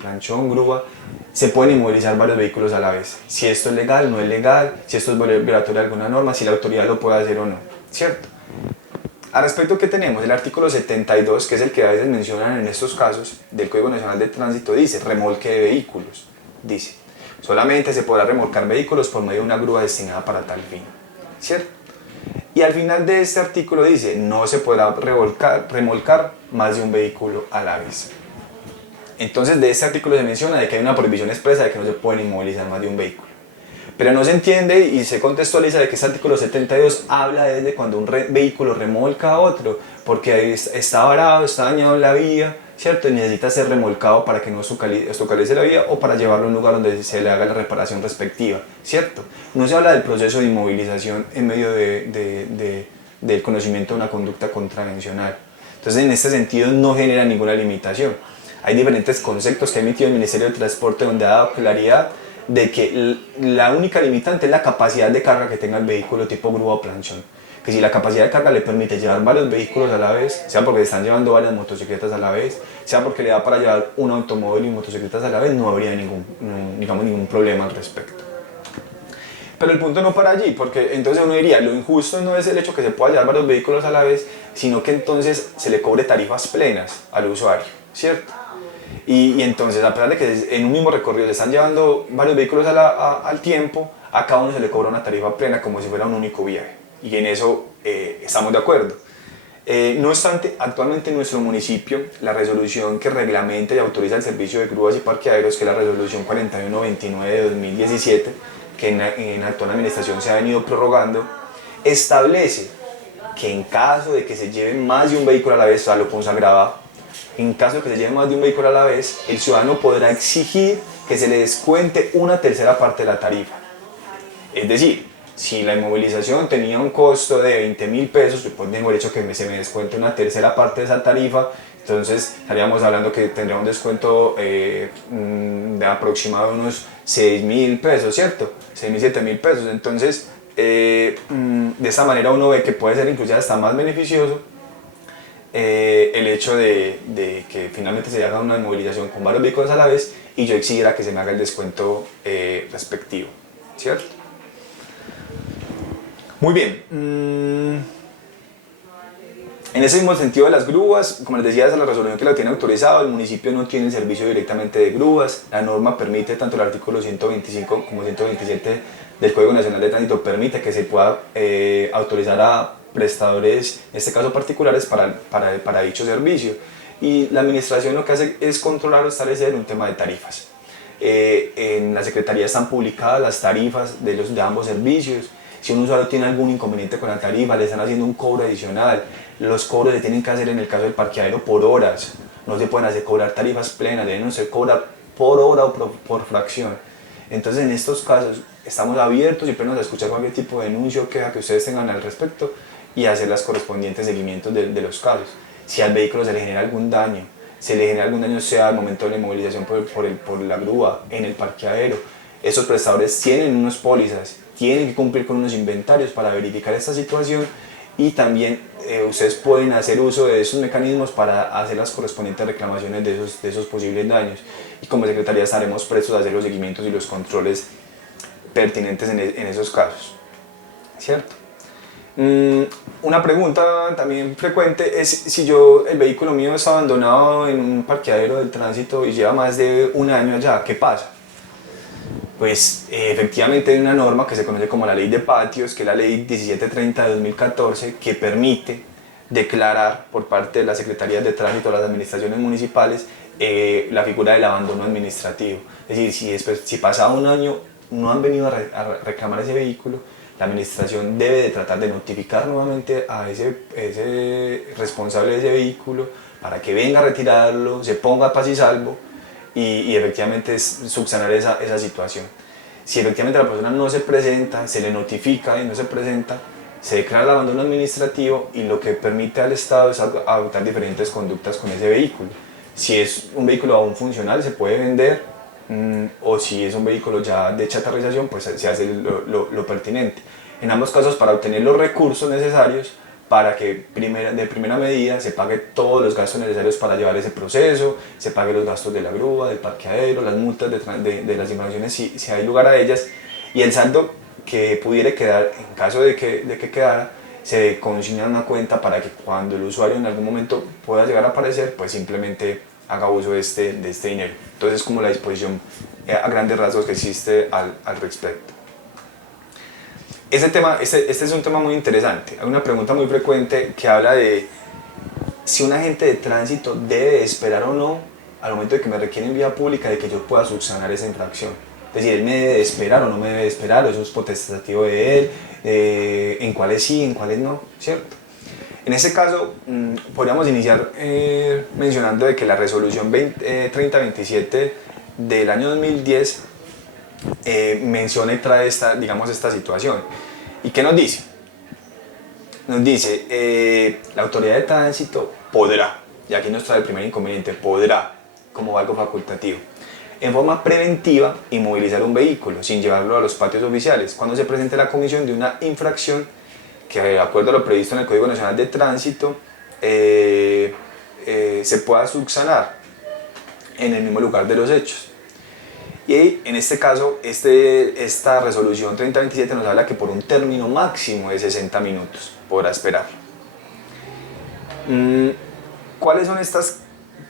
planchón, grúa, se pueden inmovilizar varios vehículos a la vez. Si esto es legal, no es legal, si esto es violatorio de alguna norma, si la autoridad lo puede hacer o no, ¿cierto? Al respecto, ¿qué tenemos? El artículo 72, que es el que a veces mencionan en estos casos del Código Nacional de Tránsito, dice remolque de vehículos. Dice, solamente se podrá remolcar vehículos por medio de una grúa destinada para tal fin, ¿cierto? Y al final de este artículo dice, no se podrá remolcar más de un vehículo a la vez. Entonces de este artículo se menciona de que hay una prohibición expresa de que no se pueden inmovilizar más de un vehículo. Pero no se entiende y se contextualiza de que este artículo 72 habla desde cuando un vehículo remolca a otro, porque está varado, está dañado en la vía, ¿cierto? Y necesita ser remolcado para que no obstaculice la vía o para llevarlo a un lugar donde se le haga la reparación respectiva, ¿cierto? No se habla del proceso de inmovilización en medio del conocimiento de una conducta contravencional. Entonces, en este sentido, no genera ninguna limitación. Hay diferentes conceptos que ha emitido el Ministerio de Transporte donde ha dado claridad de que la única limitante es la capacidad de carga que tenga el vehículo tipo grúa o planchón. Que si la capacidad de carga le permite llevar varios vehículos a la vez, sea porque están llevando varias motocicletas a la vez, sea porque le da para llevar un automóvil y motocicletas a la vez, no habría ningún problema al respecto. Pero el punto no para allí, porque entonces uno diría, lo injusto no es el hecho que se pueda llevar varios vehículos a la vez, sino que entonces se le cobre tarifas plenas al usuario, ¿cierto? Y entonces, a pesar de que en un mismo recorrido se están llevando varios vehículos al tiempo, a cada uno se le cobra una tarifa plena como si fuera un único viaje. Y en eso estamos de acuerdo. No obstante, actualmente en nuestro municipio, la resolución que reglamenta y autoriza el servicio de grúas y parqueaderos, que es la resolución 4129 de 2017, que en la actual administración se ha venido prorrogando, establece que en caso de que se lleve más de un vehículo a la vez, lo consagraba, en caso de que se lleve más de un vehículo a la vez, el ciudadano podrá exigir que se le descuente una tercera parte de la tarifa. Es decir, si la inmovilización tenía un costo de 20.000 pesos, yo tengo el hecho que se me descuente una tercera parte de esa tarifa, entonces estaríamos hablando que tendría un descuento de aproximado unos 6.000 pesos, ¿cierto? 6.000, 7.000 pesos. Entonces, de esta manera uno ve que puede ser incluso hasta más beneficioso el hecho de que finalmente se haga una inmovilización con varios vehículos a la vez y yo exigiera que se me haga el descuento respectivo, ¿cierto? Muy bien. En ese mismo sentido de las grúas, como les decía, esa es la resolución que lo tiene autorizado, el municipio no tiene el servicio directamente de grúas, la norma permite, tanto el artículo 125 como 127 del Código Nacional de Tránsito permite que se pueda autorizar a prestadores, en este caso particulares, para dicho servicio. Y la administración lo que hace es controlar o establecer un tema de tarifas. En la Secretaría están publicadas las tarifas de ambos servicios. Si un usuario tiene algún inconveniente con la tarifa, le están haciendo un cobro adicional. Los cobros se tienen que hacer en el caso del parqueadero por horas. No se pueden hacer cobrar tarifas plenas, deben ser cobrar por hora o por fracción. Entonces, en estos casos, estamos abiertos y plenos a escuchar cualquier tipo de denuncio o queja que ustedes tengan al respecto y hacer los correspondientes seguimientos de los casos. Si al vehículo se le genera algún daño, sea al momento de la inmovilización por la grúa, en el parqueadero, esos prestadores tienen unas pólizas, tienen que cumplir con unos inventarios para verificar esta situación y también ustedes pueden hacer uso de esos mecanismos para hacer las correspondientes reclamaciones de esos posibles daños. Y como Secretaría estaremos prestos a hacer los seguimientos y los controles pertinentes en esos casos, ¿cierto? Una pregunta también frecuente es si el vehículo mío está abandonado en un parqueadero del tránsito y lleva más de un año allá, ¿qué pasa? Pues efectivamente hay una norma que se conoce como la Ley de Patios, que es la Ley 1730 de 2014, que permite declarar por parte de las Secretarías de Tránsito a las administraciones municipales la figura del abandono administrativo. Es decir, si pasado un año no han venido a reclamar ese vehículo, la administración debe de tratar de notificar nuevamente a ese responsable de ese vehículo para que venga a retirarlo, se ponga a paz y salvo y efectivamente subsanar esa situación. Si efectivamente la persona no se presenta, se le notifica y no se presenta, se declara el abandono administrativo y lo que permite al Estado es adoptar diferentes conductas con ese vehículo. Si es un vehículo aún funcional, se puede vender, o si es un vehículo ya de chatarrización, pues se hace lo pertinente. En ambos casos, para obtener los recursos necesarios para que de primera medida se pague todos los gastos necesarios para llevar ese proceso, se pague los gastos de la grúa, del parqueadero, las multas de las infracciones si hay lugar a ellas, y el saldo que pudiera quedar, en caso de que quedara, se consigna una cuenta para que cuando el usuario en algún momento pueda llegar a aparecer, pues simplemente haga uso de este dinero. Entonces es como la disposición a grandes rasgos que existe al respecto. Este es un tema muy interesante. Hay una pregunta muy frecuente que habla de si un agente de tránsito debe esperar o no al momento de que me requiere en vía pública de que yo pueda subsanar esa infracción. Es decir, él me debe de esperar o no me debe de esperar, o eso es potestativo de él, en cuáles sí, en cuáles no, ¿cierto? En este caso, podríamos iniciar mencionando de que la resolución 3027 del año 2010 menciona y trae esta situación. ¿Y qué nos dice? Nos dice, la autoridad de tránsito podrá, y aquí nos trae el primer inconveniente, podrá, como algo facultativo, en forma preventiva inmovilizar un vehículo sin llevarlo a los patios oficiales cuando se presente la comisión de una infracción que, de acuerdo a lo previsto en el Código Nacional de Tránsito, se pueda subsanar en el mismo lugar de los hechos. Y en este caso, esta resolución 3027 nos habla que por un término máximo de 60 minutos podrá esperar. ¿Cuáles son estas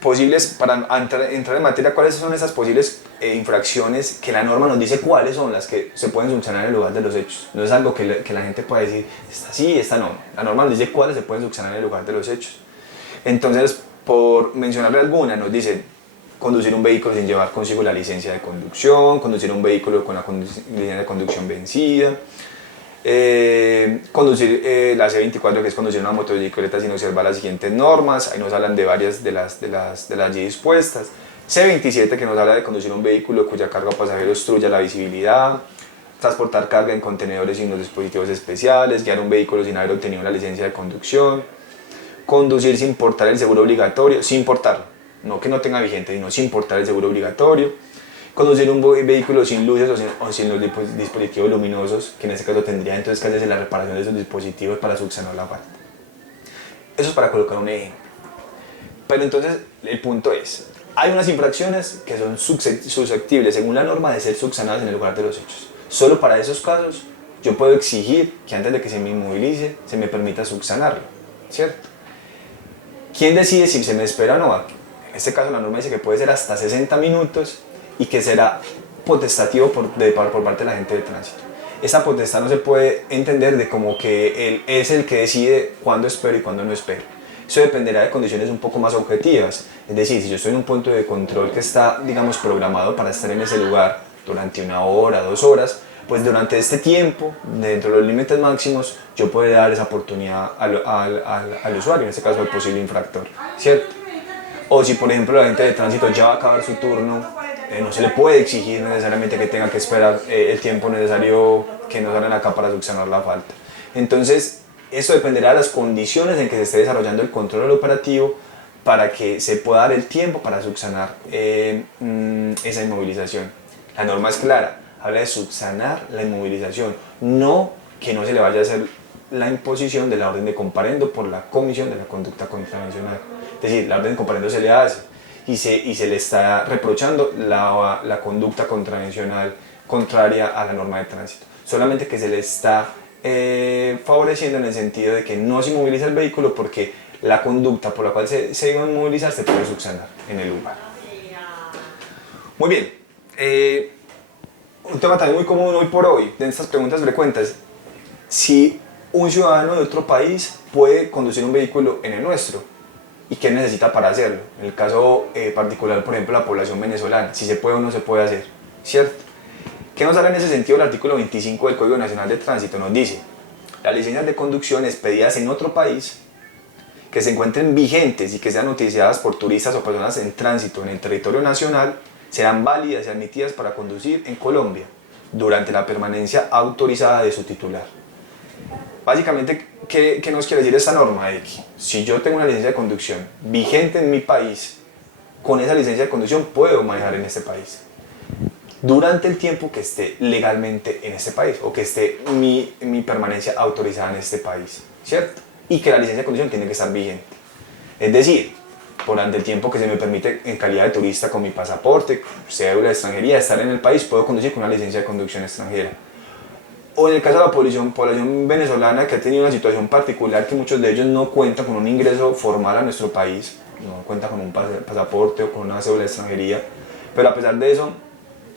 posibles, para entrar en materia, cuáles son esas posibles infracciones que la norma nos dice cuáles son las que se pueden subsanar en el lugar de los hechos? No es algo que la gente pueda decir, esta sí, esta no. La norma nos dice cuáles se pueden subsanar en el lugar de los hechos. Entonces, por mencionarle alguna, nos dice conducir un vehículo sin llevar consigo la licencia de conducción, conducir un vehículo con la licencia de conducción vencida, conducir la C24, que es conducir una motocicleta sin observar las siguientes normas. Ahí nos hablan de varias de las allí dispuestas. C27, que nos habla de conducir un vehículo cuya carga o pasajero obstruya la visibilidad, transportar carga en contenedores sin los dispositivos especiales, guiar un vehículo sin haber obtenido la licencia de conducción, conducir sin portar el seguro obligatorio, sin portarlo, no que no tenga vigente, sino sin portar el seguro obligatorio, conducir un vehículo sin luces o sin los dispositivos luminosos, que en este caso tendría entonces que hacerse la reparación de esos dispositivos para subsanar la falta. Eso es para colocar un ejemplo. Pero entonces el punto es, hay unas infracciones que son susceptibles, según la norma, de ser subsanadas en el lugar de los hechos. Solo para esos casos yo puedo exigir que antes de que se me inmovilice se me permita subsanarlo, ¿cierto? ¿Quién decide si se me espera o no? En este caso la norma dice que puede ser hasta 60 minutos y que será potestativo por parte de la gente de tránsito. Esa potestad no se puede entender de como que él es el que decide cuándo espero y cuándo no espero. Eso dependerá de condiciones un poco más objetivas. Es decir, si yo estoy en un punto de control que está, digamos, programado para estar en ese lugar durante 1 hora, 2 horas, pues durante este tiempo, dentro de los límites máximos, yo puedo dar esa oportunidad al usuario, en este caso al posible infractor, ¿cierto? O si por ejemplo la gente de tránsito ya va a acabar su turno, no se le puede exigir necesariamente que tenga que esperar el tiempo necesario que nos dan acá para subsanar la falta. Entonces, esto dependerá de las condiciones en que se esté desarrollando el control operativo para que se pueda dar el tiempo para subsanar esa inmovilización. La norma es clara, habla de subsanar la inmovilización, no que no se le vaya a hacer la imposición de la orden de comparendo por la comisión de la conducta contravencional. Es decir, la orden de comparendo se le hace y se le está reprochando la conducta contravencional contraria a la norma de tránsito. Solamente que se le está favoreciendo en el sentido de que no se inmoviliza el vehículo porque la conducta por la cual se iba a inmovilizar se puede subsanar en el lugar. Muy bien. Un tema también muy común hoy por hoy, de estas preguntas frecuentes, si un ciudadano de otro país puede conducir un vehículo en el nuestro y qué necesita para hacerlo. En el caso particular, por ejemplo, la población venezolana, si se puede o no se puede hacer, ¿cierto? ¿Qué nos habla en ese sentido el artículo 25 del Código Nacional de Tránsito? Nos dice, las licencias de conducción expedidas en otro país que se encuentren vigentes y que sean utilizadas por turistas o personas en tránsito en el territorio nacional serán válidas y admitidas para conducir en Colombia durante la permanencia autorizada de su titular. Básicamente, ¿qué nos quiere decir esta norma? Si yo tengo una licencia de conducción vigente en mi país, con esa licencia de conducción puedo manejar en este país durante el tiempo que esté legalmente en este país o que esté mi permanencia autorizada en este país, ¿cierto? Y que la licencia de conducción tiene que estar vigente. Es decir, durante el tiempo que se me permite en calidad de turista con mi pasaporte, cédula de extranjería, estar en el país, puedo conducir con una licencia de conducción extranjera. O en el caso de la población venezolana que ha tenido una situación particular que muchos de ellos no cuentan con un ingreso formal a nuestro país, no cuentan con un pasaporte o con una cédula de extranjería, pero a pesar de eso,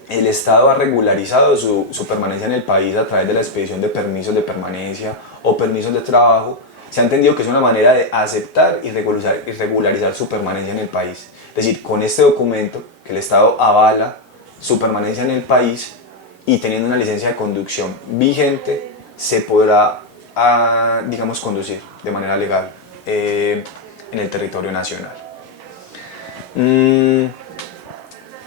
el Estado ha regularizado su permanencia en el país a través de la expedición de permisos de permanencia o permisos de trabajo. Se ha entendido que es una manera de aceptar y regularizar su permanencia en el país. Es decir, con este documento que el Estado avala su permanencia en el país y teniendo una licencia de conducción vigente, se podrá, digamos, conducir de manera legal en el territorio nacional.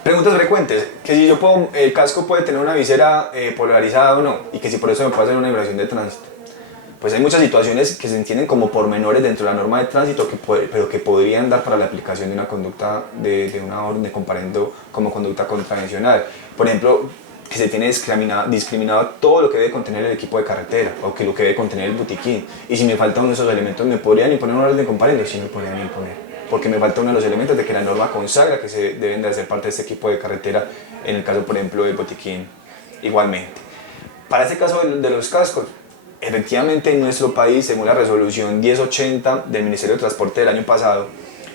Preguntas frecuentes, que si el casco puede tener una visera polarizada o no, y que si por eso me puede hacer una infracción de tránsito. Pues hay muchas situaciones que se entienden como pormenores dentro de la norma de tránsito, pero que podrían dar para la aplicación de una conducta, de una orden de comparendo como conducta contravencional. Por ejemplo, que se tiene discriminado todo lo que debe contener el equipo de carretera o que lo que debe contener el botiquín. Y si me falta uno de esos elementos, ¿me podrían imponer una orden de comparendo? Sí, me podrían imponer. Porque me falta uno de los elementos de que la norma consagra que se deben de hacer parte de este equipo de carretera, en el caso, por ejemplo, del botiquín, igualmente. Para este caso de los cascos, efectivamente en nuestro país, según la resolución 1080 del Ministerio de Transporte del año pasado,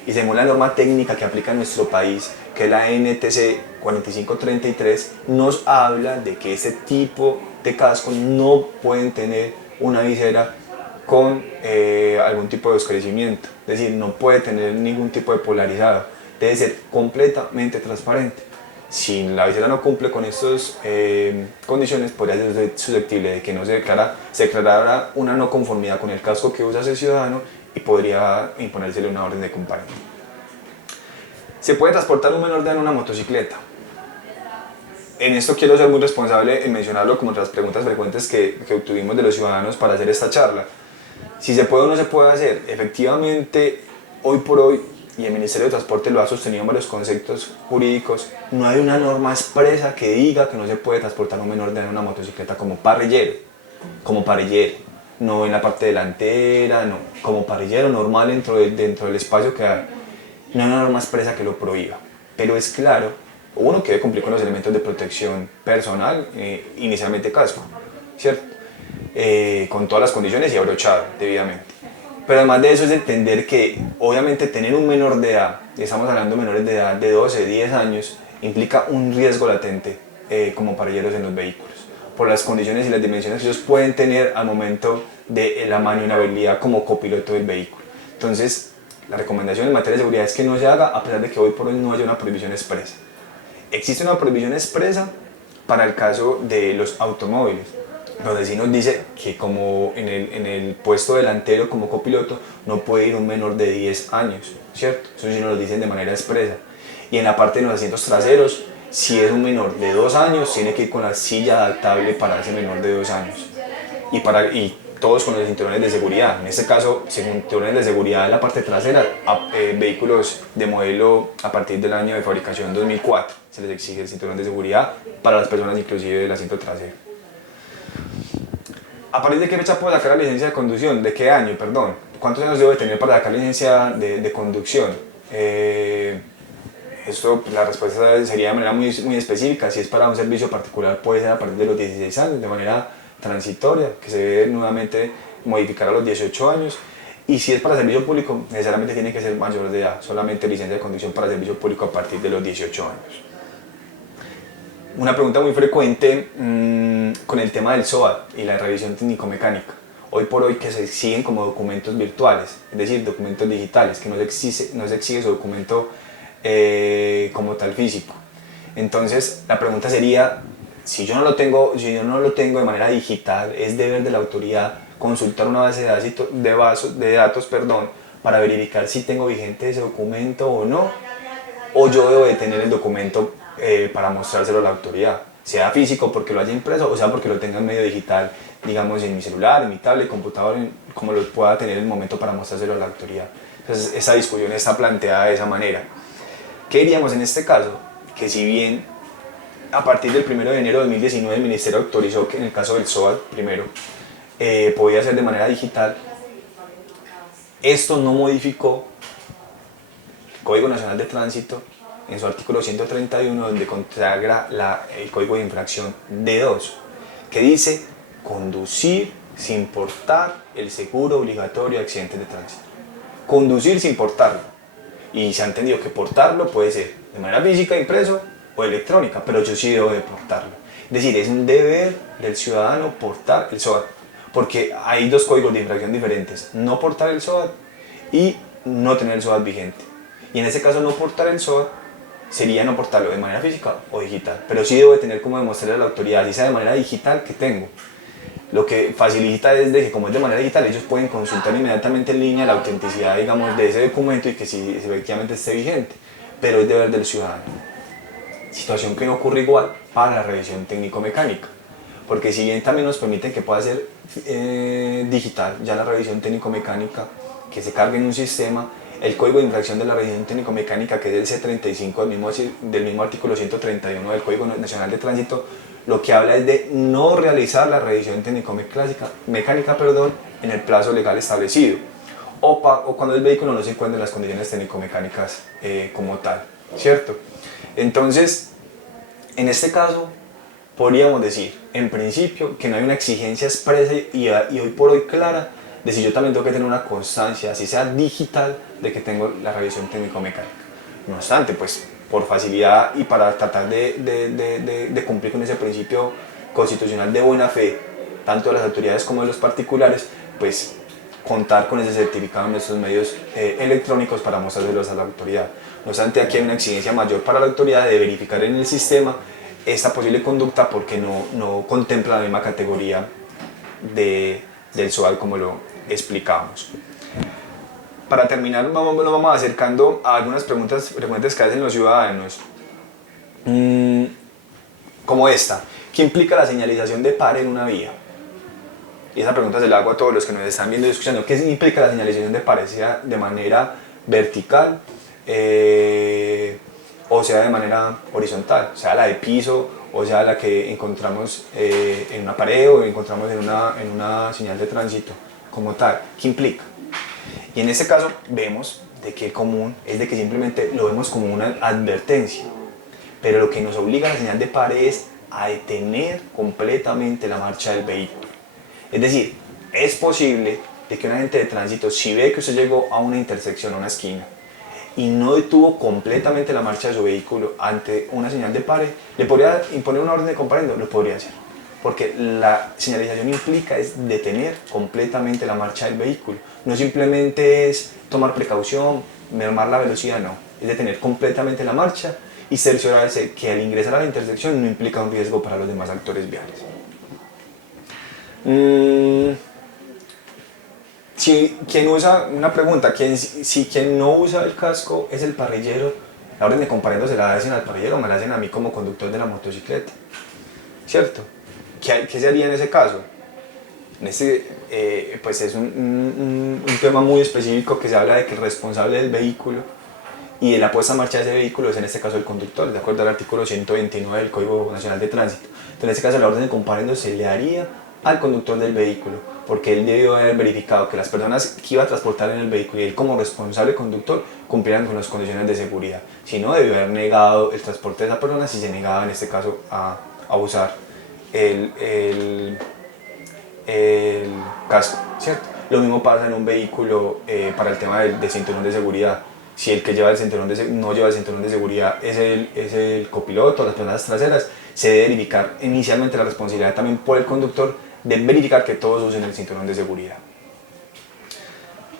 y según la norma técnica que aplica en nuestro país, que es la NTC 4533, nos habla de que este tipo de cascos no pueden tener una visera con algún tipo de oscurecimiento, es decir, no puede tener ningún tipo de polarizado, debe ser completamente transparente. Si la visera no cumple con estas condiciones, podría ser susceptible de que no se declarara una no conformidad con el casco que usa ese ciudadano y podría imponérsele una orden de comparendo. ¿Se puede transportar un menor de edad en una motocicleta? En esto quiero ser muy responsable en mencionarlo como otras preguntas frecuentes que obtuvimos de los ciudadanos para hacer esta charla. Si se puede o no se puede hacer, efectivamente, hoy por hoy, y el Ministerio de Transporte lo ha sostenido en varios conceptos jurídicos, no hay una norma expresa que diga que no se puede transportar un menor de edad en una motocicleta como parrillero, no en la parte delantera, no, como parrillero normal dentro del espacio que hay. No hay una norma expresa que lo prohíba, pero es claro, uno que debe cumplir con los elementos de protección personal, inicialmente casco, ¿cierto? Con todas las condiciones y abrochado debidamente. Pero además de eso es entender que obviamente tener un menor de edad, y estamos hablando de menores de edad de 12, 10 años, implica un riesgo latente como parilleros en los vehículos, por las condiciones y las dimensiones que ellos pueden tener al momento de la maniobrabilidad como copiloto del vehículo. Entonces, la recomendación en materia de seguridad es que no se haga, a pesar de que hoy por hoy no haya una prohibición expresa. Existe una prohibición expresa para el caso de los automóviles, donde sí nos dice que como en el puesto delantero como copiloto no puede ir un menor de 10 años, ¿cierto? Eso sí nos lo dicen de manera expresa. Y en la parte de los asientos traseros, si es un menor de 2 años, tiene que ir con la silla adaptable para ese menor de 2 años. Y todos con los cinturones de seguridad. En este caso, cinturones de seguridad en la parte trasera, vehículos de modelo a partir del año de fabricación 2004. Se les exige el cinturón de seguridad para las personas inclusive del asiento trasero. ¿A partir de qué fecha puedo sacar la licencia de conducción? ¿De qué año, perdón? ¿Cuántos años debo tener para sacar la licencia de conducción? Esto, la respuesta sería de manera muy específica. Si es para un servicio particular, puede ser a partir de los 16 años, de manera transitoria, que se debe nuevamente modificar a los 18 años. Y si es para servicio público, necesariamente tiene que ser mayor de edad, solamente licencia de conducción para servicio público a partir de los 18 años. Una pregunta muy frecuente con el tema del SOAT y la revisión técnico-mecánica. Hoy por hoy que se exigen como documentos virtuales, es decir, documentos digitales, que no se exige su documento como tal físico. Entonces la pregunta sería, si yo no lo tengo de manera digital, es deber de la autoridad consultar una base de datos, para verificar si tengo vigente ese documento o no, o yo debo de tener el documento para mostrárselo a la autoridad, sea físico porque lo haya impreso o sea porque lo tenga en medio digital, digamos en mi celular, en mi tablet, computador, como lo pueda tener en el momento para mostrárselo a la autoridad. Entonces esa discusión está planteada de esa manera. ¿Qué diríamos en este caso? Que si bien a partir del 1 de enero de 2019 el Ministerio autorizó que en el caso del SOAT primero podía ser de manera digital, esto no modificó el Código Nacional de Tránsito en su artículo 131, donde consagra el código de infracción D2, que dice conducir sin portar el seguro obligatorio de accidentes de tránsito. Conducir sin portarlo. Y se ha entendido que portarlo puede ser de manera física, impreso o electrónica, pero yo sí debo de portarlo. Es decir, es un deber del ciudadano portar el SOAT, porque hay dos códigos de infracción diferentes: no portar el SOAT y no tener el SOAT vigente. Y en este caso, no portar el SOAT sería no portarlo de manera física o digital, pero sí debo de tener como demostrarle a la autoridad, si sea de manera digital, que tengo. Lo que facilita es de que, como es de manera digital, ellos pueden consultar inmediatamente en línea la autenticidad, digamos, de ese documento y que si efectivamente esté vigente, pero es deber del ciudadano. Situación que no ocurre igual para la revisión técnico-mecánica, porque si bien también nos permiten que pueda ser digital, ya la revisión técnico-mecánica, que se cargue en un sistema, el código de infracción de la revisión técnico-mecánica, que es el C35 del mismo artículo 131 del Código Nacional de Tránsito, lo que habla es de no realizar la revisión técnico-mecánica en el plazo legal establecido, o cuando el vehículo no se encuentra en las condiciones técnico-mecánicas como tal, ¿cierto? Entonces, en este caso, podríamos decir, en principio, que no hay una exigencia expresa y hoy por hoy clara de si yo también tengo que tener una constancia, así sea digital, de que tengo la revisión técnico-mecánica. No obstante, pues por facilidad y para tratar de cumplir con ese principio constitucional de buena fe, tanto de las autoridades como de los particulares, pues contar con ese certificado en nuestros medios electrónicos para mostrárselos a la autoridad. No obstante, aquí hay una exigencia mayor para la autoridad de verificar en el sistema esta posible conducta, porque no contempla la misma categoría del SOAT como lo explicamos. Para terminar, nos vamos acercando a algunas preguntas frecuentes que hacen los ciudadanos, como esta: ¿qué implica la señalización de pare en una vía? Y esa pregunta se la hago a todos los que nos están viendo y escuchando. ¿Qué significa la señalización de pare? Sea de manera vertical o sea de manera horizontal, sea la de piso o sea la que encontramos en una pared o encontramos en una señal de tránsito como tal. ¿Qué implica? Y en este caso vemos de que el común es de que simplemente lo vemos como una advertencia, pero lo que nos obliga a la señal de pare es a detener completamente la marcha del vehículo. Es decir, es posible de que un agente de tránsito, si ve que usted llegó a una intersección, a una esquina, y no detuvo completamente la marcha de su vehículo ante una señal de pare, ¿le podría imponer una orden de comparendo? Lo podría hacer. Porque la señalización implica es detener completamente la marcha del vehículo. No simplemente es tomar precaución, mermar la velocidad, no. Es detener completamente la marcha y cerciorarse que al ingresar a la intersección no implica un riesgo para los demás actores viales. Si quien usa, una pregunta, si quien no usa el casco es el parrillero, la orden de comparendo se la hacen al parrillero o me la hacen a mí como conductor de la motocicleta, ¿cierto? ¿Qué se haría en ese caso? Pues es un tema muy específico que se habla de que el responsable del vehículo y de la puesta en marcha de ese vehículo es en este caso el conductor, de acuerdo al artículo 129 del Código Nacional de Tránsito. Entonces en este caso la orden de comparendo se le haría al conductor del vehículo, porque él debió haber verificado que las personas que iba a transportar en el vehículo y él como responsable conductor cumplieran con las condiciones de seguridad. Si no, debió haber negado el transporte de esa persona si se negaba en este caso a usar el casco, ¿cierto? Lo mismo pasa en un vehículo para el tema del cinturón de seguridad. Si el que lleva el cinturón no lleva el cinturón de seguridad es el copiloto, las personas traseras, se debe verificar inicialmente la responsabilidad también por el conductor de verificar que todos usen el cinturón de seguridad.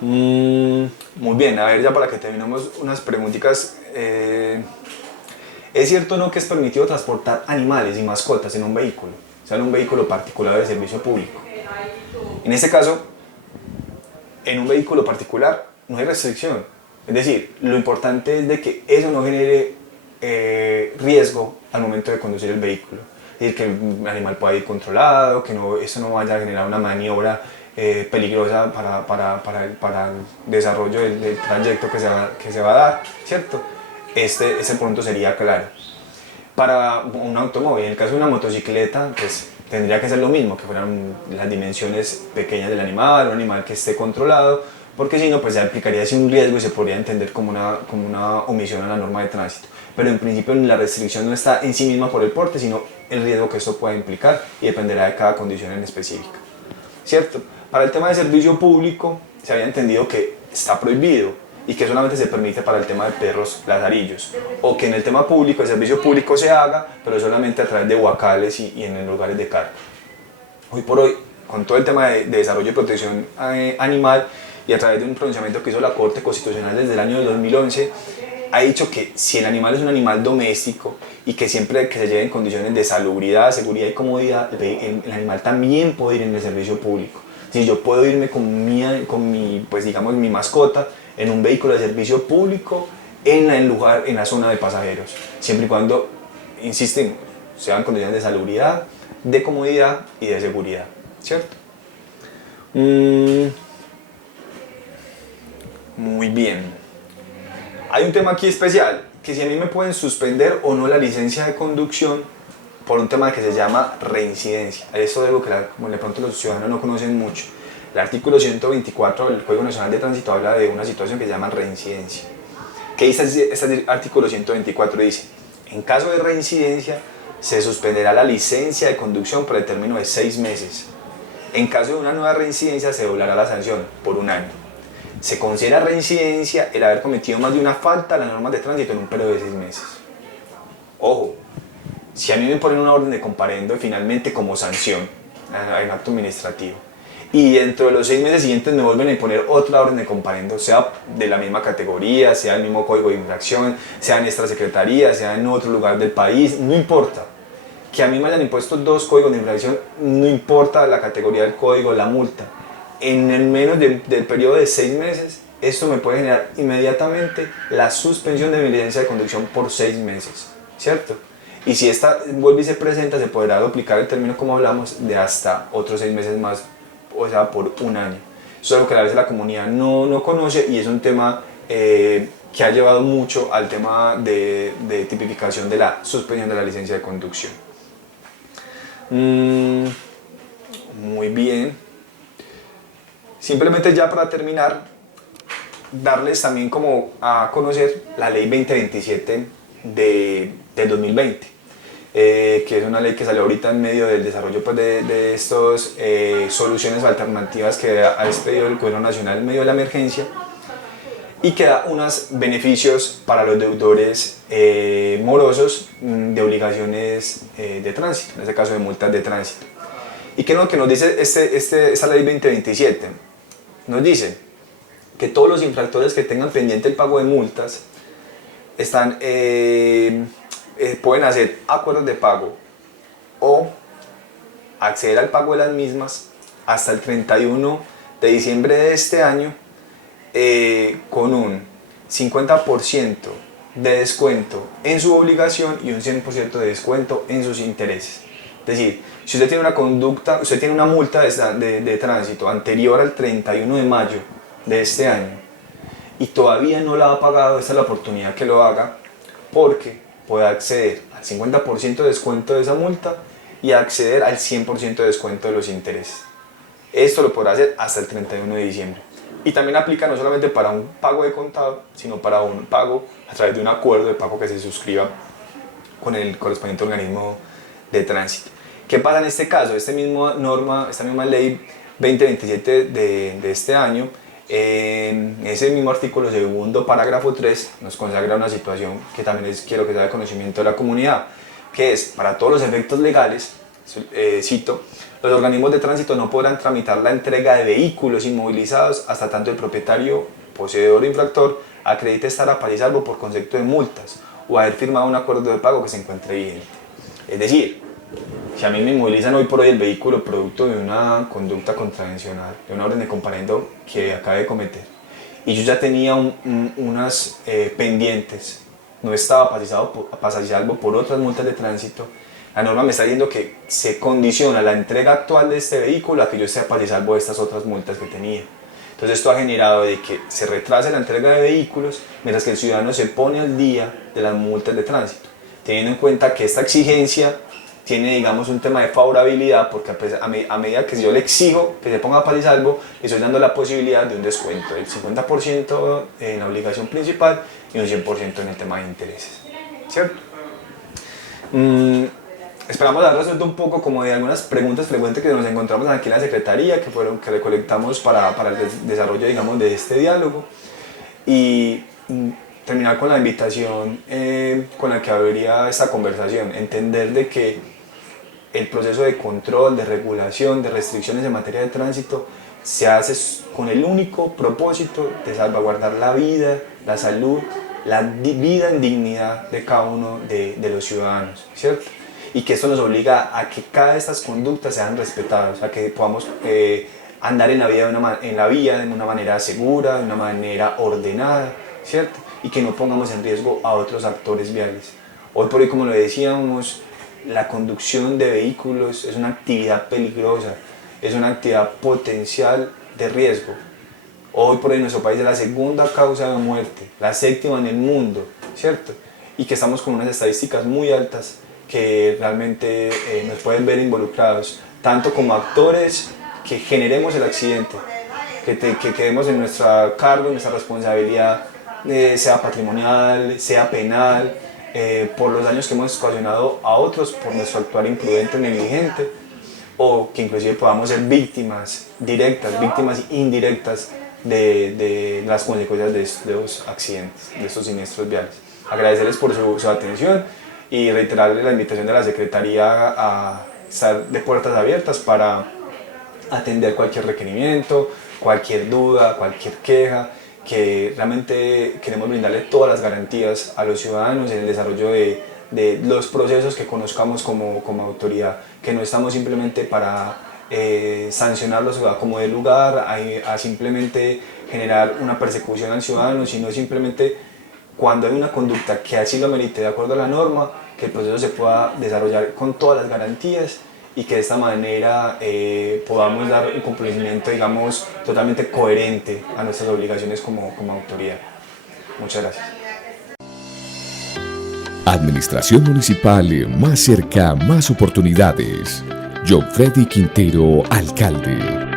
Muy bien, a ver, ya para que terminemos unas preguntitas. ¿Es cierto o no que es permitido transportar animales y mascotas en un vehículo? O sea, en un vehículo particular de servicio público. En este caso, en un vehículo particular no hay restricción. Es decir, lo importante es de que eso no genere riesgo al momento de conducir el vehículo. Es decir, que el animal pueda ir controlado, que eso no vaya a generar una maniobra peligrosa para el desarrollo del trayecto que se va a dar, ¿cierto? Ese punto sería claro. Para un automóvil, en el caso de una motocicleta, pues tendría que ser lo mismo, que fueran las dimensiones pequeñas del animal, un animal que esté controlado, porque si no, pues ya implicaría así un riesgo y se podría entender como una omisión a la norma de tránsito. Pero en principio la restricción no está en sí misma por el porte, sino el riesgo que esto pueda implicar y dependerá de cada condición en específica, ¿cierto? Para el tema de servicio público, se había entendido que está prohibido y que solamente se permite para el tema de perros lazarillos, o que en el tema público, el servicio público se haga, pero solamente a través de huacales y en lugares de carga. Hoy por hoy, con todo el tema de desarrollo y protección animal y a través de un pronunciamiento que hizo la Corte Constitucional desde el año 2011, ha dicho que si el animal es un animal doméstico y que siempre que se lleve en condiciones de salubridad, seguridad y comodidad, el animal también puede ir en el servicio público. Si yo puedo irme con mi, pues digamos, mi mascota en un vehículo de servicio público en la zona de pasajeros, siempre y cuando, insisten, sean condiciones de salubridad, de comodidad y de seguridad, ¿cierto? Muy bien. Hay un tema aquí especial, que si a mí me pueden suspender o no la licencia de conducción por un tema que se llama reincidencia. Eso es algo que como de pronto los ciudadanos no conocen mucho. El artículo 124 del Código Nacional de Tránsito habla de una situación que se llama reincidencia. ¿Qué dice este artículo 124? Dice, en caso de reincidencia, se suspenderá la licencia de conducción por el término de 6 meses. En caso de una nueva reincidencia, se doblará la sanción por 1 año. Se considera reincidencia el haber cometido más de una falta a las normas de tránsito en un periodo de 6 meses. Ojo, si a mí me ponen una orden de comparendo finalmente como sanción en acto administrativo y dentro de los 6 meses siguientes me vuelven a imponer otra orden de comparendo, sea de la misma categoría, sea el mismo código de infracción, sea en esta secretaría, sea en otro lugar del país, no importa. Que a mí me hayan impuesto 2 códigos de infracción, no importa la categoría del código, la multa. En el menos del periodo de 6 meses, esto me puede generar inmediatamente la suspensión de mi licencia de conducción por 6 meses, ¿cierto? Y si esta vuelve y se presenta, se podrá duplicar el término, como hablamos, de hasta otros 6 meses más, o sea, por 1 año. Eso es algo que a veces la comunidad no conoce y es un tema que ha llevado mucho al tema de tipificación de la suspensión de la licencia de conducción. Muy bien. Simplemente ya para terminar, darles también como a conocer la ley 2027 del 2020, que es una ley que salió ahorita en medio del desarrollo pues, de estas soluciones alternativas que ha expedido el Gobierno Nacional en medio de la emergencia, y que da unos beneficios para los deudores morosos de obligaciones de tránsito, en este caso de multas de tránsito. ¿Y qué es lo que nos dice esta ley 2027? Nos dice que todos los infractores que tengan pendiente el pago de multas pueden hacer acuerdos de pago o acceder al pago de las mismas hasta el 31 de diciembre de este año, con un 50% de descuento en su obligación y un 100% de descuento en sus intereses. Es decir, si usted tiene una conducta, usted tiene una multa de tránsito anterior al 31 de mayo de este año y todavía no la ha pagado, esta es la oportunidad que lo haga, porque puede acceder al 50% de descuento de esa multa y acceder al 100% de descuento de los intereses. Esto lo podrá hacer hasta el 31 de diciembre. Y también aplica no solamente para un pago de contado, sino para un pago a través de un acuerdo de pago que se suscriba con el correspondiente organismo de tránsito. ¿Qué pasa en este caso? Esta misma ley 2027 de este año, en ese mismo artículo segundo, parágrafo 3, nos consagra una situación que también quiero que sea de conocimiento de la comunidad, que es, para todos los efectos legales, cito, los organismos de tránsito no podrán tramitar la entrega de vehículos inmovilizados hasta tanto el propietario, poseedor o infractor acredite estar a paz y salvo por concepto de multas o haber firmado un acuerdo de pago que se encuentre vigente. Es decir, si a mí me inmovilizan hoy por hoy el vehículo producto de una conducta contravencional, de una orden de comparendo que acabé de cometer, y yo ya tenía unas pendientes, no estaba a paz y salvo por otras multas de tránsito, la norma me está diciendo que se condiciona la entrega actual de este vehículo a que yo esté a paz y salvo de estas otras multas que tenía. Entonces esto ha generado de que se retrase la entrega de vehículos mientras que el ciudadano se pone al día de las multas de tránsito, teniendo en cuenta que esta exigencia tiene, digamos, un tema de favorabilidad, porque a medida que yo le exijo que se ponga a paz y salvo, le estoy dando la posibilidad de un descuento del 50% en la obligación principal y un 100% en el tema de intereses, ¿cierto? Esperamos haber resuelto un poco como de algunas preguntas frecuentes que nos encontramos aquí en la Secretaría, que recolectamos para el desarrollo, digamos, de este diálogo, y terminar con la invitación con la que habría esta conversación, entender de que el proceso de control, de regulación, de restricciones en materia de tránsito se hace con el único propósito de salvaguardar la vida, la salud, la vida en dignidad de cada uno de los ciudadanos, ¿cierto? Y que esto nos obliga a que cada de estas conductas sean respetadas, a que podamos andar en la vía de una manera segura, de una manera ordenada, ¿cierto? Y que no pongamos en riesgo a otros actores viales. Hoy por hoy, como lo decíamos, la conducción de vehículos es una actividad peligrosa, es una actividad potencial de riesgo. Hoy por hoy en nuestro país es la segunda causa de muerte, la séptima en el mundo, ¿cierto? Y que estamos con unas estadísticas muy altas que realmente nos pueden ver involucrados, tanto como actores que generemos el accidente, que quedemos en nuestra cargo, en nuestra responsabilidad, sea patrimonial, sea penal, por los daños que hemos ocasionado a otros por nuestro actuar imprudente o negligente, o que inclusive podamos ser víctimas directas, víctimas indirectas de las consecuencias de estos accidentes, de estos siniestros viales. Agradecerles por su atención y reiterarles la invitación de la Secretaría a estar de puertas abiertas para atender cualquier requerimiento, cualquier duda, cualquier queja, que realmente queremos brindarle todas las garantías a los ciudadanos en el desarrollo de los procesos que conozcamos como autoridad, que no estamos simplemente para sancionarlos como de lugar, a simplemente generar una persecución al ciudadano, sino simplemente cuando hay una conducta que así lo merite de acuerdo a la norma, que el proceso se pueda desarrollar con todas las garantías y que de esta manera podamos dar un cumplimiento, digamos, totalmente coherente a nuestras obligaciones como autoridad. Muchas gracias. Administración Municipal más cerca, más oportunidades. John Freddy Quintero, alcalde.